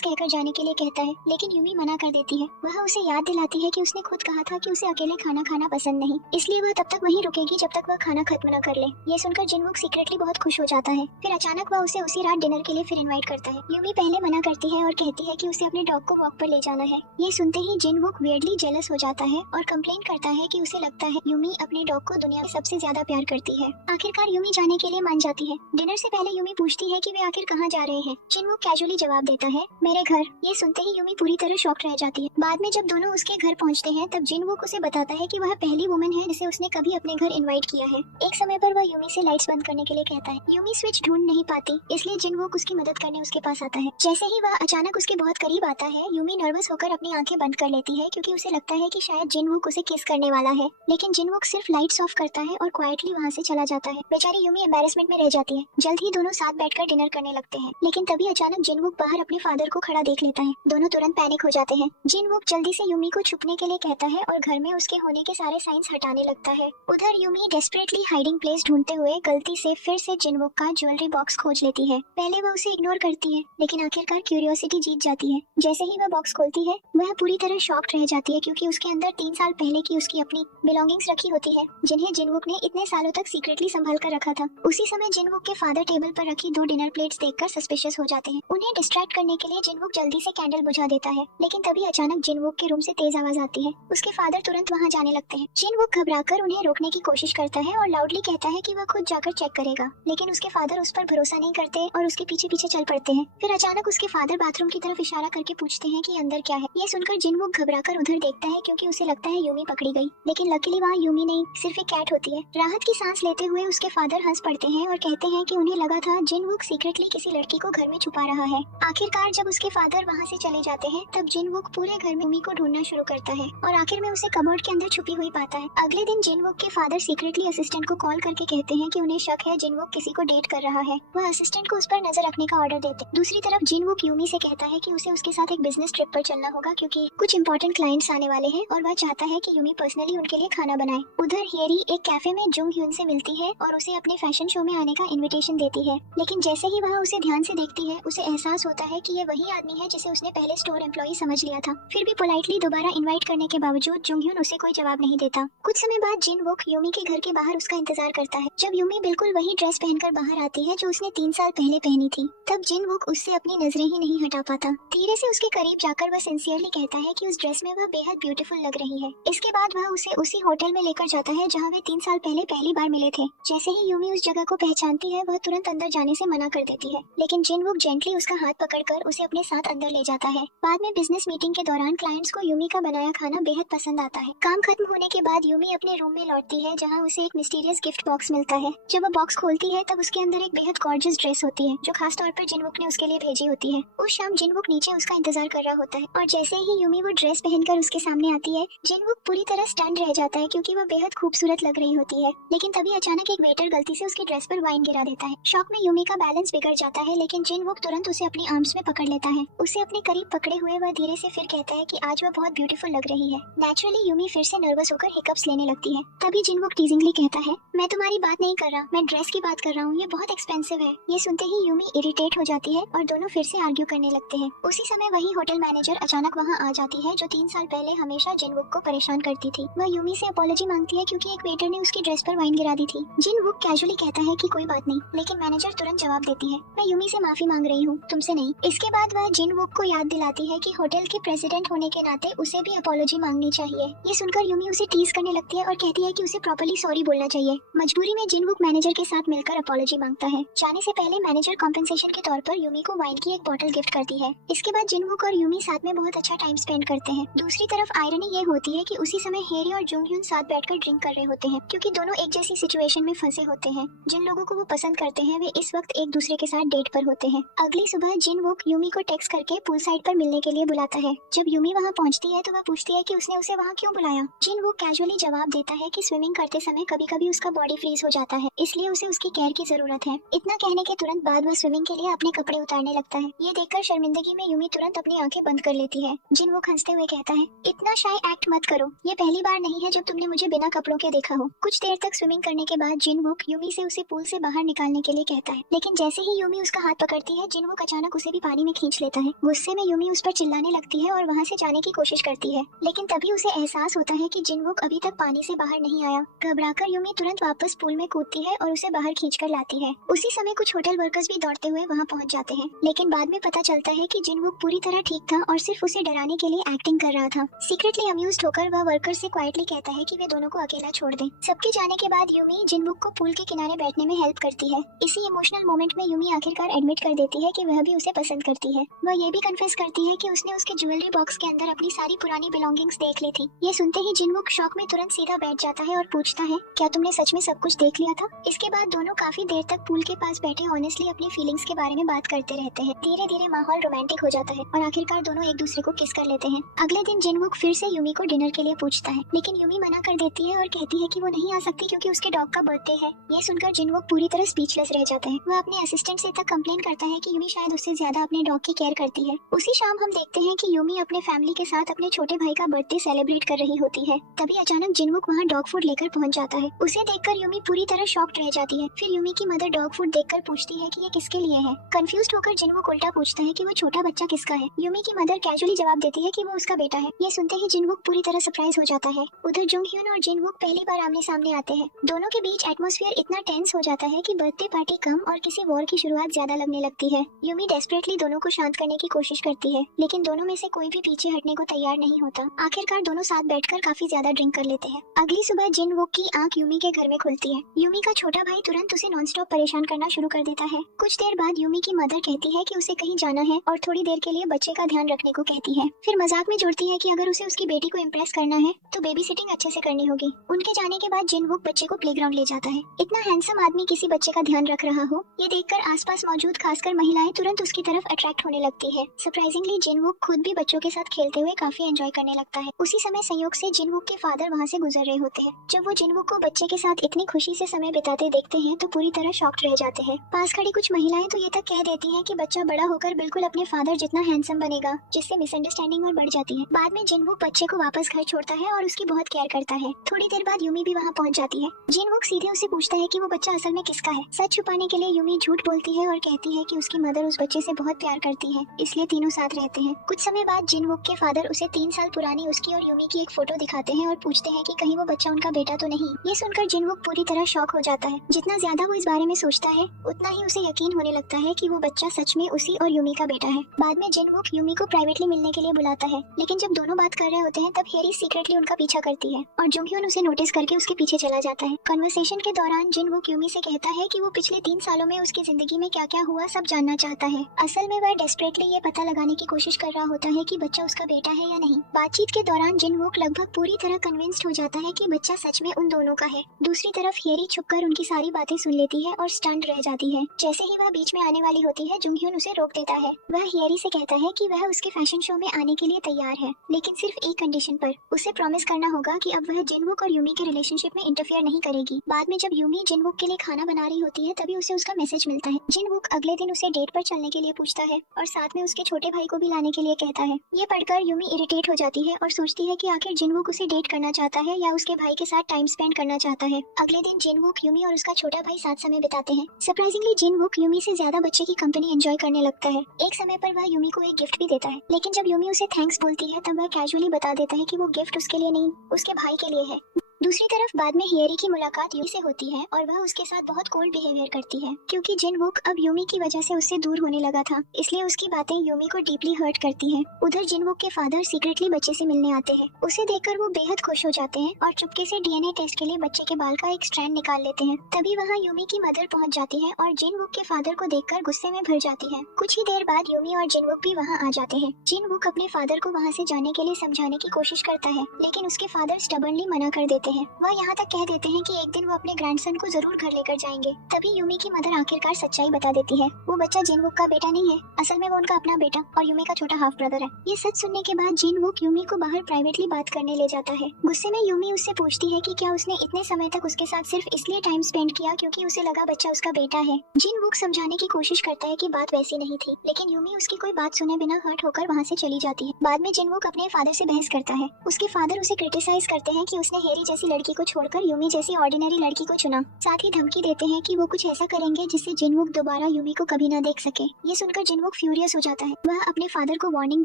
कहकर जाने के लिए कहता है, लेकिन यूमी मना कर देती है। वह उसे याद दिलाती है कि उसने खुद कहा था कि उसे अकेले खाना खाना पसंद नहीं, इसलिए वह तब तक वहीं रुकेगी जब तक वह खाना खत्म न कर ले। ये सुनकर जिनवुक सीक्रेटली बहुत खुश हो जाता है। फिर अचानक वह उसे उसी रात डिनर के लिए फिर इनवाइट करता है। यूमी पहले मना करती है और कहती है कि उसे अपने डॉग को वॉक पर ले जाना है। ये सुनते ही जिनवुक वियर्डली जेलस हो जाता है और कंप्लेन करता है कि उसे लगता है यूमी अपने डॉग को दुनिया में सबसे ज्यादा प्यार करती है। आखिरकार यूमी जाने के लिए मान जाती है। डिनर से पहले यूमी पूछती है कि वे आखिर कहाँ जा रहे हैं। जिनवुक कैजुअली जवाब देता है, मेरे घर। ये सुनते ही यूमी पूरी तरह शॉक्ड रह जाती है। बाद में जब दोनों उसके घर पहुँचते हैं, तब जिनवुक उसे बताता है कि वह पहली वुमन है जिसे उसने कभी अपने घर इन्वाइट किया है। एक समय पर वह यूमी से लाइट्स बंद करने के लिए कहता है। यूमी स्विच ढूंढ नहीं पाती, इसलिए जिनवुक उसकी मदद करने उसके पास आता है। जैसे ही वह अचानक उसके बहुत करीब आता है, यूमी नर्वस होकर अपनी आंखें बंद कर लेती है क्योंकि उसे लगता है कि शायद जिनवुक उसे किस करने वाला है, लेकिन जिनवुक सिर्फ लाइट्स ऑफ करता है और क्वाइटली वहाँ से चला जाता है। बेचारी यूमी एम्बैरेसमेंट में रह जाती है। जल्द ही दोनों साथ बैठकर डिनर करने लगते हैं, लेकिन तभी अचानक जिनवुक बाहर अपने फादर को खड़ा देख लेता है। दोनों तुरंत पैनिक हो जाते हैं। जिनवुक जल्दी से यूमी को छुपने के लिए कहता है और घर में उसके होने के सारे साइंस हटाने लगता है। उधर यूमी डेस्परेटली हाइडिंग प्लेस ढूंढते हुए गलती से फिर से जिनवुक का ज्वेलरी बॉक्स खोज लेती है। पहले वह उसे इग्नोर करती है, लेकिन आखिरकार क्यूरियोसिटी जीत जाती है। जैसे ही वह बॉक्स खोलती है, वह पूरी तरह शॉक्ड रह जाती है क्योंकि उसके अंदर 3 साल पहले की उसकी अपनी बिलोंगिंग्स रखी होती है, जिन्हें जिनवुक ने इतने सालों तक सीक्रेटली संभाल कर रखा था। उसी समय जिनवुक के फादर टेबल पर रखी 2 डिनर प्लेट्स देखकर सस्पिशियस हो जाते हैं। उन्हें डिस्ट्रैक्ट करने के लिए जिनवुक जल्दी से कैंडल बुझा देता है, लेकिन तभी अचानक जिनवुक के रूम से तेज आवाज आती है। उसके फादर तुरंत वहां जाने लगते हैं। जिनवुक घबराकर उन्हें रोकने की कोशिश करता है और लाउडली कहता है कि वह खुद जाकर चेक करेगा, लेकिन उसके फादर उस पर भरोसा नहीं करते और उसके पीछे पीछे चल पड़ते हैं। फिर अचानक उसके फादर बाथरूम की तरफ इशारा करके पूछते हैं कि अंदर क्या है। ये सुनकर जिनवुक घबराकर उधर देखता है क्योंकि उसे लगता है यूमी पकड़ी गई, लेकिन लकीली वहाँ यूमी नहीं, सिर्फ एक कैट होती है। राहत की सांस लेते हुए उसके फादर हंस पड़ते हैं और कहते हैं कि उन्हें लगा था जिनवुक सीक्रेटली किसी लड़की को घर में छुपा रहा है। आखिरकार जब उसके फादर वहाँ से चले जाते हैं, तब जिनवुक पूरे घर में यूमी को ढूंढना शुरू करता है और आखिर में उसे कबर्ड के अंदर छुपी हुई पाता है। अगले दिन जिनवुक के फादर सीक्रेटली असिस्टेंट को कॉल करके कहते हैं कि उन्हें शक है जिनवुक किसी को डेट कर रहा है। वह असिस्टेंट को उस पर नजर रखने का ऑर्डर देते। दूसरी तरफ जिनवुक यूमी से कहता है कि उसे उसके साथ एक बिजनेस ट्रिप पर चलना होगा क्योंकि कुछ इंपॉर्टेंट क्लाइंट्स आने वाले हैं और वह चाहता है कि यूमी पर्सनली उनके लिए खाना बनाए। उधर हियरी एक कैफे में जुंगhyun से मिलती है और उसे अपने फैशन शो में आने का इन्विटेशन देती है, लेकिन जैसे ही वह उसे ध्यान से देखती है, उसे एहसास होता है कि ये वही आदमी है जिसे उसने पहले स्टोर एम्प्लॉई समझ लिया था। फिर भी पोलाइटली दोबारा इनवाइट करने के बावजूद जुंगhyun उसे कोई जवाब नहीं देता। कुछ समय बाद जिनवुक यूमी के घर के बाहर उसका इंतजार करता है। जब यूमी बिल्कुल वही ड्रेस पहनकर बाहर आती है जो उसने 3 साल पहले पहनी थी, तब जिनवुक उससे अपनी नजरें ही नहीं हटा पाता। धीरे से उसके करीब जाकर वह सिंसियरली कहता है कि उस ड्रेस में वह बेहद ब्यूटीफुल लग रही है। इसके बाद वह उसे उसी होटल में लेकर जाता है जहाँ वे 3 साल पहले पहली बार मिले थे। जैसे ही यूमी उस जगह को पहचानती है, वह तुरंत अंदर जाने से मना कर देती है, लेकिन जिनवुक जेंटली उसका हाथ पकड़कर उसे अपने साथ अंदर ले जाता है। बाद में बिजनेस मीटिंग के दौरान क्लाइंट्स को यूमी का बनाया खाना बेहद पसंद आता है। काम खत्म होने के बाद यूमी अपने रूम में लौटती है जहाँ उसे एक मिस्टीरियस गिफ्ट बॉक्स मिलता है। जब वह बॉक्स खोलती है, तब उसके अंदर एक बेहद गॉर्जियस ड्रेस होती है जो खास तौर पर जिनवुक ने उसके लिए भेजी होती है। उस शाम जिनवुक नीचे उसका इंतजार कर रहा होता है और जैसे ही यूमी वो ड्रेस पहनकर उसके सामने आती है, जिनवुक पूरी तरह स्टन रह जाता है क्योंकि वह बेहद खूबसूरत लग रही होती है। लेकिन तभी अचानक एक वेटर गलती से उसकी ड्रेस पर वाइन गिरा देता है। शॉक में यूमी का बैलेंस बिगड़ जाता है, लेकिन जिनवुक तुरंत उसे अपनी आर्म्स में पकड़ लेता है। उसे अपने करीब पकड़े हुए वह धीरे से फिर कहता है कि आज वह बहुत ब्यूटीफुल लग रही है। नेचुरली यूमी फिर से नर्वस होकर हिकअप्स लेने लगती है। तभी जिनवुक टीजिंगली कहता है, मैं तुम्हारी बात नहीं कर रहा, मैं ड्रेस की बात कर रहा हूँ, ये बहुत एक्सपेंसिव है। ये सुनते ही यूमी इरिटेट हो जाती है और दोनों फिर से आर्ग्यू करने लगते हैं। उसी समय वही होटल मैनेजर अचानक वहाँ आ जाती है जो 3 साल पहले हमेशा जिनवुक को परेशान करती थी। वह यूमी से अपॉलजी मांगती है क्योंकि एक वेटर ने उसकी ड्रेस पर वाइन गिरा दी थी। जिनवुक कैजुअली कहता है कि कोई बात नहीं, लेकिन मैनेजर तुरंत जवाब देती है, मैं यूमी से माफी मांग रही हूँ, तुमसे नहीं। इसके बाद वह जिनवुक को याद दिलाती है कि होटल के प्रेसिडेंट होने के नाते उसे भी अपॉलजी मांगनी चाहिए। ये सुनकर यूमी उसे टीज करने लगती है और कहती है कि उसे प्रॉपर्ली सॉरी बोलना चाहिए। मजबूरी में जिनवुक मैनेजर के साथ मिलकर अपॉलजी मांगता है। जाने से पहले मैनेजर कॉम्पेंसेशन के तौर पर यूमी को वाइन की एक बोतल गिफ्ट करती है। इसके बाद जिनवुक और यूमी साथ में बहुत अच्छा टाइम स्पेंड करते हैं। दूसरी तरफ आयरनी ये होती है कि उसी समय हेरी और जुंगhyun साथ बैठकर ड्रिंक कर रहे होते हैं क्योंकि दोनों एक जैसी सिचुएशन में फंसे होते हैं। जिन लोगों को वो पसंद करते हैं वे इस वक्त एक दूसरे के साथ डेट पर होते हैं। अगली सुबह जिनवुक यूमी को टेक्स्ट करके पूल साइड पर मिलने के लिए बुलाता है। जब यूमी वहाँ पहुँचती है तो वह पूछती है कि उसने उसे वहाँ क्यों बुलाया। जिनवुक कैजुअली जवाब देता है कि स्विमिंग करते समय कभी कभी उसका बॉडी फ्रीज हो जाता है, इसलिए उसे उसकी केयर की जरूरत है। इतना कहने के तुरंत बाद वह स्विमिंग के लिए अपने कपड़े उतारने लगता है। ये देखकर शर्मिंदगी में यूमी तुरंत तुरंत अपनी आंखें बंद कर लेती है। जिनवुक हंसते हुए कहता है, इतना शाय एक्ट मत करो, ये पहली बार नहीं है जब तुमने मुझे बिना कपड़ों के देखा हो। कुछ देर तक स्विमिंग करने के बाद जिनवुक यूमी से उसे पूल से बाहर निकालने के लिए कहता है, लेकिन जैसे ही यूमी उसका हाथ पकड़ती है जिनवुक अचानक उसे भी पानी में खींच लेता है। गुस्से में यूमी उस पर चिल्लाने लगती है और वहाँ से जाने की कोशिश करती है, लेकिन तभी उसे एहसास होता है कि जिनवुक अभी तक पानी से बाहर नहीं आया। घबराकर यूमी तुरंत वापस पूल में कूदती है और उसे बाहर खींचकर लाती है। उसी समय कुछ होटल वर्कर्स भी दौड़ते हुए वहाँ पहुँच जाते हैं, लेकिन बाद में पता चलता है कि जिनवुक पूरी तरह ठीक था और सिर्फ उसे डराने के लिए एक्टिंग कर रहा था। सीक्रेटली अम्यूज्ड होकर वह वर्कर से क्वाइटली कहता है कि वे दोनों को अकेला छोड़ दें। सबके जाने के बाद यूमी जिनवुक को पूल के किनारे बैठने में हेल्प करती है। इसी इमोशनल मोमेंट में यूमी आखिरकार एडमिट कर देती है कि वह भी उसे पसंद करती है। वह ये भी कन्फेस करती है कि उसने उसके ज्वेलरी बॉक्स के अंदर अपनी सारी पुरानी बिलोंगिंग्स देख ली थी। ये सुनते ही जिनवुक शॉक में तुरंत सीधा बैठ जाता है और पूछता है, क्या तुमने सच में सब कुछ देख लिया था? इसके बाद दोनों काफी देर तक पूल के पास बैठे ऑनेस्टली अपनी फीलिंग्स के बारे में बात करते रहते हैं। धीरे धीरे माहौल रोमांटिक हो जाता है और आखिरकार दोनों एक दूसरे को किस कर लेते हैं। अगले दिन जिनवुक फिर से यूमी को डिनर के लिए पूछता है, लेकिन यूमी मना कर देती है और कहती है कि वो नहीं आ सकती क्योंकि उसके डॉग का बर्थडे है। ये सुनकर जिनवुक पूरी तरह स्पीचलेस रह जाता है। वह अपने असिस्टेंट से तक कंप्लेन करता है कि यूमी शायद उससे ज्यादा अपने डॉग की केयर करती है। उसी शाम हम देखते हैं कि यूमी अपने फैमिली के साथ अपने छोटे भाई का बर्थडे सेलिब्रेट कर रही होती है। तभी अचानक जिनवुक वहाँ डॉग फूड लेकर पहुँच जाता है। उसे देखकर यूमी पूरी तरह शॉक्ड रह जाती है। फिर यूमी की मदर डॉग फूड देखकर पूछती है कि ये किसके लिए है। कंफ्यूज्ड होकर जिनवुक उल्टा पूछता है कि वो छोटा बच्चा किसका है। यूमी की मदर कैजुअली जवाब देती है कि वो उसका बेटा है। ये सुनते ही जिनवुक पूरी तरह सरप्राइज हो जाता है। उधर जुंगhyun और जिनवुक पहली बार आमने सामने आते हैं। दोनों के बीच एटमॉस्फेयर इतना टेंस हो जाता है कि बर्थडे पार्टी कम और किसी वॉर की शुरुआत ज्यादा लगने लगती है। यूमी डेस्परेटली दोनों को शांत करने की कोशिश करती है, लेकिन दोनों में से कोई भी पीछे हटने को तैयार नहीं होता। आखिरकार दोनों साथ बैठकर काफी ज्यादा ड्रिंक कर लेते हैं। अगली सुबह जिनवुक की आंख यूमी के घर में खुलती है। यूमी का छोटा भाई तुरंत उसे नॉनस्टॉप परेशान करना शुरू कर देता है। कुछ देर बाद यूमी की मदर कहती है कि उसे कहीं जाना है और थोड़ी देर के लिए बच्चे का ध्यान रखने को कहती है। फिर मजाक में जोड़ती है कि अगर उसे उसकी बेटी को इम्प्रेस करना है तो बेबी सिटिंग अच्छे से करनी होगी। उनके जाने के बाद जिनवुक बच्चे को प्लेग्राउंड ले जाता है। इतना हैंडसम आदमी किसी बच्चे का ध्यान रख रहा हो, ये देखकर आसपास मौजूद खासकर महिलाएं तुरंत उसकी तरफ अट्रैक्ट होने लगती है। सरप्राइजिंगली जिनवुक खुद भी बच्चों के साथ खेलते हुए काफी एंजॉय करने लगता है। उसी समय संयोग से जिनवुक के फादर वहाँ से गुजर रहे होते हैं। जब वो जिनवुक को बच्चे के साथ इतनी खुशी से समय बिताते देखते हैं तो पूरी तरह शॉक्ड रह जाते हैं। पास खड़ी कुछ महिलाएं तो ये तक कह देती हैं कि बच्चा बड़ा होकर बिल्कुल अपने फादर जितना हैंडसम बनेगा, जिससे मिसअंडरस्टैंडिंग और बढ़ जाती है। बाद में जिनवुक बच्चे को वापस घर छोड़ता है और उसकी बहुत केयर करता है। थोड़ी देर बाद यूमी भी वहाँ पहुँच जाती है। जिनवुक सीधे उसे पूछता है कि वो बच्चा असल में किसका है। सच छुपाने के लिए यूमी झूठ बोलती है और कहती है कि उसकी मदर उस बच्चे से बहुत प्यार करती है, इसलिए तीनों साथ रहते हैं। कुछ समय बाद जिनवुक के फादर उसे 3 साल पुरानी उसकी और यूमी की एक फोटो दिखाते हैं और पूछते हैं कि कहीं वो बच्चा उनका बेटा तो नहीं। ये सुनकर जिनवुक पूरी तरह शॉक हो जाता है। जितना ज्यादा वो इस बारे में सोचता है उतना ही उसे यकीन होने लगता है कि वो बच्चा सच में उसी और यूमी का बेटा है। बाद में जिनवुक यूमी को प्राइवेटली मिलने के लिए बुलाता है, लेकिन जब दोनों बात कर रहे होते हैं तब हेरी सीक्रेटली उनका पीछा करती है और जुंगhyun उसे नोटिस करके उसके पीछे चला जाता है। कन्वर्सेशन के दौरान जिनवुक यूमी से कहता है कि वो पिछले 3 सालों में उसकी जिंदगी में क्या क्या हुआ सब जानना चाहता है। असल में वह डेस्परेटली ये पता लगाने की कोशिश कर रहा होता है कि बच्चा उसका बेटा है या नहीं। बातचीत के दौरान जिनवुक लगभग पूरी तरह कन्विंस्ड हो जाता है कि बच्चा सच में उन दोनों का है। दूसरी तरफ हेरी छुपकर उनकी सारी बातें सुन लेती है और स्टन्ड रह जाती है। जैसे ही वह बीच में आने वाली होती है जुंगhyun उसे रोक देता है। वह हेरी से कहता है कि वह उसके फैशन शो में आने के लिए तैयार है, लेकिन सिर्फ एक कंडीशन पर। उसे प्रॉमिस करना होगा कि अब वह जिनवुक और यूमी के रिलेशनशिप में इंटरफेयर नहीं करेगी। बाद में जब यूमी जिनवुक के लिए खाना बना रही होती है तभी उसे उसका मैसेज मिलता है। जिनवुक अगले दिन उसे डेट पर चलने के लिए पूछता है और साथ में उसके छोटे भाई को भी लाने के लिए कहता है। ये पढ़कर यूमी इरिटेट हो जाती है और सोचती है कि आखिर जिनवुक उसे डेट करना चाहता है या उसके भाई के साथ टाइम स्पेंड करना चाहता है। अगले दिन जिनवुक यूमी और उसका छोटा भाई साथ समय बिताते हैं। सरप्राइजिंगली जिनवुक यूमी से ज्यादा बच्चे की कंपनी एंजॉय करने लगता है। एक समय पर वह यूमी को एक गिफ्ट भी देता है, लेकिन जब यूमी उसे थैंक्स बोलती है तब वह कैजुअली बता देता है कि वो गिफ्ट उसके लिए नहीं उसके भाई के लिए है। दूसरी तरफ बाद में हेरी की मुलाकात यूमी से होती है और वह उसके साथ बहुत कोल्ड बिहेवियर करती है, क्योंकि जिनवुक अब यूमी की वजह से उससे दूर होने लगा था, इसलिए उसकी बातें यूमी को डीपली हर्ट करती हैं। उधर जिनवुक के फादर सीक्रेटली बच्चे से मिलने आते हैं। उसे देखकर वो बेहद खुश हो जाते हैं और चुपके से डीएनए टेस्ट के लिए बच्चे के बाल का एक स्ट्रैंड निकाल लेते हैं। तभी वहाँ यूमी की मदर पहुँच जाती है और जिनवुक के फादर को देखकर गुस्से में भर जाती है। कुछ ही देर बाद यूमी और जिनवुक भी वहाँ आ जाते हैं। जिनवुक अपने फादर को वहाँ से जाने के लिए समझाने की कोशिश करता है, लेकिन उसके फादर स्टबर्नली मना कर देते हैं। हैं। वह यहाँ तक कह देते हैं कि एक दिन वो अपने ग्रैंडसन को जरूर घर लेकर जाएंगे। तभी यूमी की मदर आखिरकार सच्चाई बता देती है, वो बच्चा जिनवुक का बेटा नहीं है, असल में वो उनका अपना बेटा और यूमी का छोटा हाफ ब्रदर है। ये सच सुनने के बाद जिनवुक यूमी को बाहर प्राइवेटली बात करने ले जाता है। गुस्से में यूमी उससे पूछती है कि क्या उसने इतने समय तक उसके साथ सिर्फ इसलिए टाइम स्पेंड किया क्योंकि उसे लगा बच्चा उसका बेटा है। जिनवुक समझाने की कोशिश करता है कि बात वैसी नहीं थी, लेकिन यूमी उसकी कोई बात सुने बिना हर्ट होकर वहाँ से चली जाती है। बाद में जिनवुक अपने फादर से बहस करता है। उसके फादर उसे क्रिटिसाइज करते हैं कि उसने हेरी जैसी लड़की को छोड़कर यूमी जैसी ऑर्डिनरी लड़की को चुना। साथ ही धमकी देते हैं कि वो कुछ ऐसा करेंगे जिससे जिनवुक दोबारा यूमी को कभी ना देख सके। ये सुनकर जिनवुक फ्यूरियस हो जाता है। वह अपने फादर को वार्निंग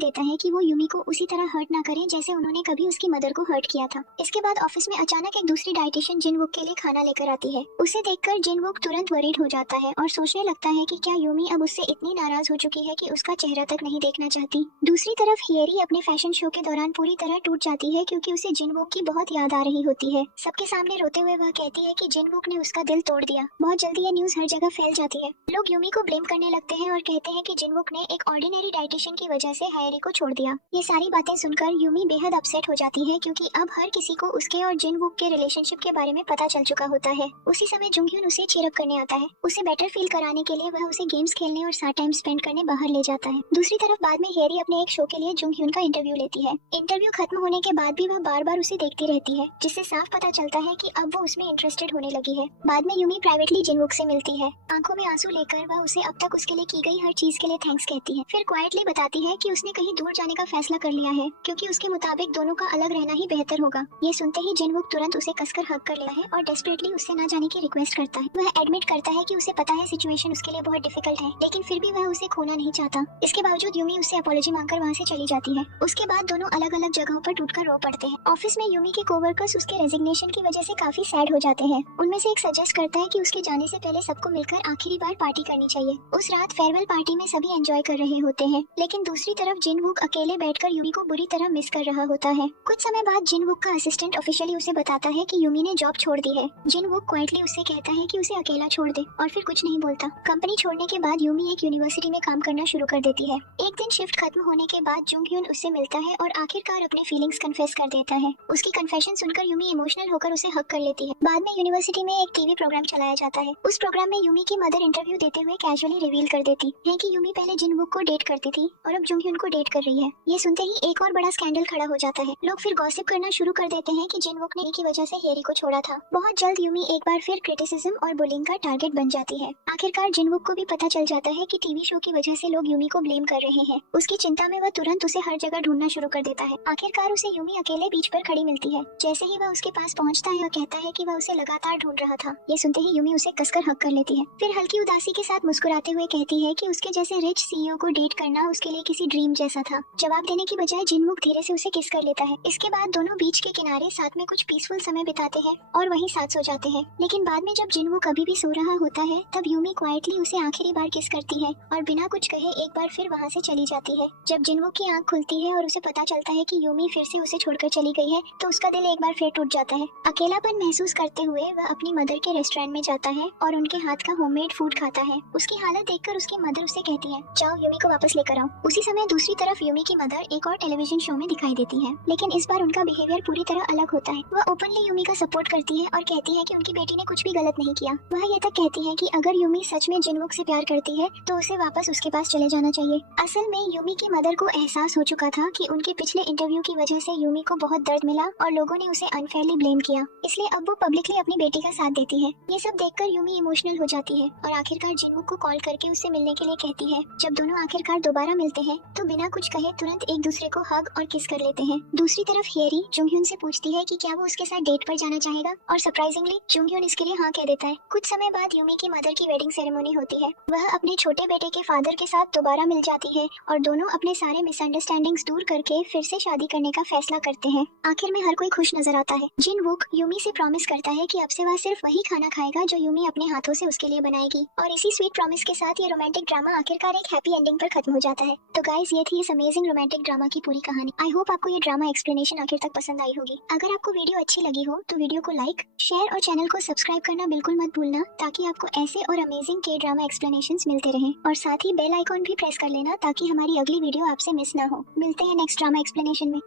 देता है कि वो यूमी को उसी तरह हर्ट ना करें जैसे उन्होंने कभी उसकी मदर को हर्ट किया था। इसके बाद ऑफिस में अचानक एक दूसरी डाइटिशियन जिनवुक के लिए खाना लेकर आती है। उसे देखकर जिनवुक तुरंत वरीड हो जाता है और सोचने लगता है कि क्या यूमी अब उससे इतनी नाराज हो चुकी है कि उसका चेहरा तक नहीं देखना चाहती। दूसरी तरफ हियरी अपने फैशन शो के दौरान पूरी तरह टूट जाती है क्योंकि उसे जिनवुक की बहुत याद आ रही होती है। सबके सामने रोते हुए वह कहती है कि जिनवुक ने उसका दिल तोड़ दिया। बहुत जल्दी ये न्यूज़ हर जगह फैल जाती है। लोग यूमी को ब्लेम करने लगते हैं और कहते हैं कि जिनवुक ने एक ऑर्डिनरी डाइटिशियन की वजह से हायरी को छोड़ दिया। ये सारी बातें सुनकर यूमी बेहद अपसेट हो जाती है क्योंकि अब हर किसी को उसके और जिनवुक के रिलेशनशिप के बारे में पता चल चुका होता है। उसी समय जुंगhyun उसे चीयर अप करने आता है। उसे बेटर फील कराने के लिए वह उसे गेम्स खेलने और साथ टाइम स्पेंड करने बाहर ले जाता है। दूसरी तरफ बाद में हेरी अपने एक शो के लिए जुंगhyun का इंटरव्यू लेती है। इंटरव्यू खत्म होने के बाद भी वह बार बार उसे देखती रहती है, जिससे साफ पता चलता है कि अब वो उसमें इंटरेस्टेड होने लगी है। बाद में यूमी प्राइवेटली जिनवुक से मिलती है। आंखों में आंसू लेकर वह उसे अब तक उसके लिए की गई हर चीज के लिए थैंक्स कहती है। फिर क्वाइटली बताती है कि उसने कहीं दूर जाने का फैसला कर लिया है क्योंकि उसके मुताबिक दोनों का अलग रहना ही बेहतर होगा। ये सुनते ही जिनवुक तुरंत उसे कसकर हग कर लेता है और डेस्परेटली उससे ना जाने की रिक्वेस्ट करता है। वह एडमिट करता है कि उसे पता है सिचुएशन उसके लिए बहुत डिफिकल्ट है, लेकिन फिर भी वह उसे खोना नहीं चाहता। इसके बावजूद यूमी उससे अपॉलॉजी मांगकर वहाँ से चली जाती है। उसके बाद दोनों अलग अलग जगहों पर टूटकर रो पड़ते हैं। ऑफिस में यूमी के कोवर्कर्स उसके रेजिग्नेशन की वजह से काफी सैड हो जाते हैं। उनमें से एक सजेस्ट करता है कि उसके जाने से पहले सबको मिलकर आखिरी बार पार्टी करनी चाहिए। उस रात फेयरवेल पार्टी में सभी एंजॉय कर रहे होते हैं, लेकिन दूसरी तरफ जिनवुक अकेले बैठकर यूमी को बुरी तरह मिस कर रहा होता है। कुछ समय बाद जिनवुक का असिस्टेंट ऑफिशियली उसे बताता है कि यूमी ने जॉब छोड़ दी है। जिनवुक क्वाइटली उससे कहता है कि उसे अकेला छोड़ दे और फिर कुछ नहीं बोलता। कंपनी छोड़ने के बाद यूमी एक यूनिवर्सिटी में काम करना शुरू कर देती है। एक दिन शिफ्ट खत्म होने के बाद जुंगhyun उससे मिलता है और आखिरकार अपने फीलिंग्स कन्फेस कर देता है। उसकी कन्फेशन सुनकर यूमी इमोशनल होकर उसे हग कर लेती है। बाद में यूनिवर्सिटी में एक टीवी प्रोग्राम चलाया जाता है। उस प्रोग्राम में यूमी की मदर इंटरव्यू देते हुए कैजुअली रिवील कर देती है कि यूमी पहले जिनवुक को डेट करती थी और अब जुंगhyun को डेट कर रही है। ये सुनते ही एक और बड़ा स्कैंडल खड़ा हो जाता है। लोग फिर गॉसिप करना शुरू कर देते हैं कि जिनवुक ने की वजह से हेरी को छोड़ा था। बहुत जल्द यूमी एक बार फिर क्रिटिसिज्म और बुलिंग का टारगेट बन जाती है। आखिरकार जिनवुक को भी पता चल जाता है कि टीवी शो की वजह से लोग यूमी को ब्लेम कर रहे हैं। उसकी चिंता में वह तुरंत उसे हर जगह ढूंढना शुरू कर देता है। आखिरकार उसे यूमी अकेले बीच पर खड़ी मिलती है। जैसे ही वह उसके पास पहुंचता है, वह कहता है कि वह उसे लगातार ढूंढ रहा था। ये सुनते ही यूमी उसे कसकर हग कर लेती है। फिर हल्की उदासी के साथ मुस्कुराते हुए कहती है कि उसके जैसे रिच सीईओ को डेट करना उसके लिए किसी ड्रीम जैसा था। जवाब देने की बजाय जिनवुक धीरे से उसे किस कर लेता है। इसके बाद दोनों बीच के किनारे साथ में कुछ पीसफुल समय बिताते हैं और वहीं साथ सो जाते हैं। लेकिन बाद में जब जिनवुक अभी भी सो रहा होता है, तब यूमी क्वाइटली उसे आखिरी बार किस करती है और बिना कुछ कहे एक बार फिर वहाँ से चली जाती है। जब जिनवुक की आंख खुलती है और उसे पता चलता है कि यूमी फिर से उसे छोड़कर चली गई है, तो उसका दिल एक बार फिर टूट जाता है। अकेलापन महसूस करते हुए वह अपनी मदर के रेस्टोरेंट में जाता है और उनके हाथ का होममेड फूड खाता है। उसकी हालत देखकर उसकी मदर उसे कहती है, जाओ यूमी को वापस लेकर आओ। उसी समय दूसरी तरफ यूमी की मदर एक और टेलीविजन शो में दिखाई देती है, लेकिन इस बार उनका बिहेवियर पूरी तरह अलग होता है। वह ओपनली यूमी का सपोर्ट करती है और कहती है कि उनकी बेटी ने कुछ भी गलत नहीं किया। वह ये तक कहती है कि अगर यूमी सच में जिनवुक से प्यार करती है तो उसे वापस उसके पास चले जाना चाहिए। असल में यूमी की मदर को एहसास हो चुका था कि उनके पिछले इंटरव्यू की वजह से यूमी को बहुत दर्द मिला और लोगों ने उसे अनफेयरली ब्लेम किया, इसलिए अब वो पब्लिकली अपनी बेटी का साथ देती है। ये सब देखकर यूमी इमोशनल हो जाती है और आखिरकार जिनवुक को कॉल करके उससे मिलने के लिए कहती है। जब दोनों आखिरकार दोबारा मिलते हैं तो बिना कुछ कहे तुरंत एक दूसरे को हग और किस कर लेते हैं। दूसरी तरफ हियरी जुंगhyun से पूछती है कि क्या वो उसके साथ डेट पर जाना चाहेगा और सरप्राइजिंगली जुंगhyun इसके लिए हाँ कह देता है। कुछ समय बाद यूमी की मदर की वेडिंग सेरेमनी होती है। वह अपने छोटे बेटे के फादर के साथ दोबारा मिल जाती है और दोनों अपने सारे मिसअंडरस्टैंडिंग्स दूर करके फिर से शादी करने का फैसला करते हैं। आखिर में हर कोई खुश नजर आता है। जिनवुक यूमी से प्रॉमिस करता है कि अब से वह सिर्फ वही खाना खाएगा जो यूमी अपने हाथों से उसके लिए बनाएगी और इसी स्वीट प्रॉमिस के साथ ये रोमांटिक ड्रामा आखिरकार एक हैप्पी एंडिंग पर खत्म हो जाता है। तो गाइस, ये थी इस अमेजिंग रोमांटिक ड्रामा की पूरी कहानी। आई होप आपको ये ड्रामा एक्सप्लेनेशन आखिर तक पसंद आई होगी। अगर आपको वीडियो अच्छी लगी हो तो वीडियो को लाइक, शेयर और चैनल को सब्सक्राइब करना बिल्कुल मत भूलना, ताकि आपको ऐसे और अमेजिंग के ड्रामा एक्सप्लेनेशंस मिलते रहें। और साथ ही बेल आइकॉन भी प्रेस कर लेना ताकि हमारी अगली वीडियो आपसे मिस ना हो। मिलते हैं नेक्स्ट ड्रामा एक्सप्लेनेशन में।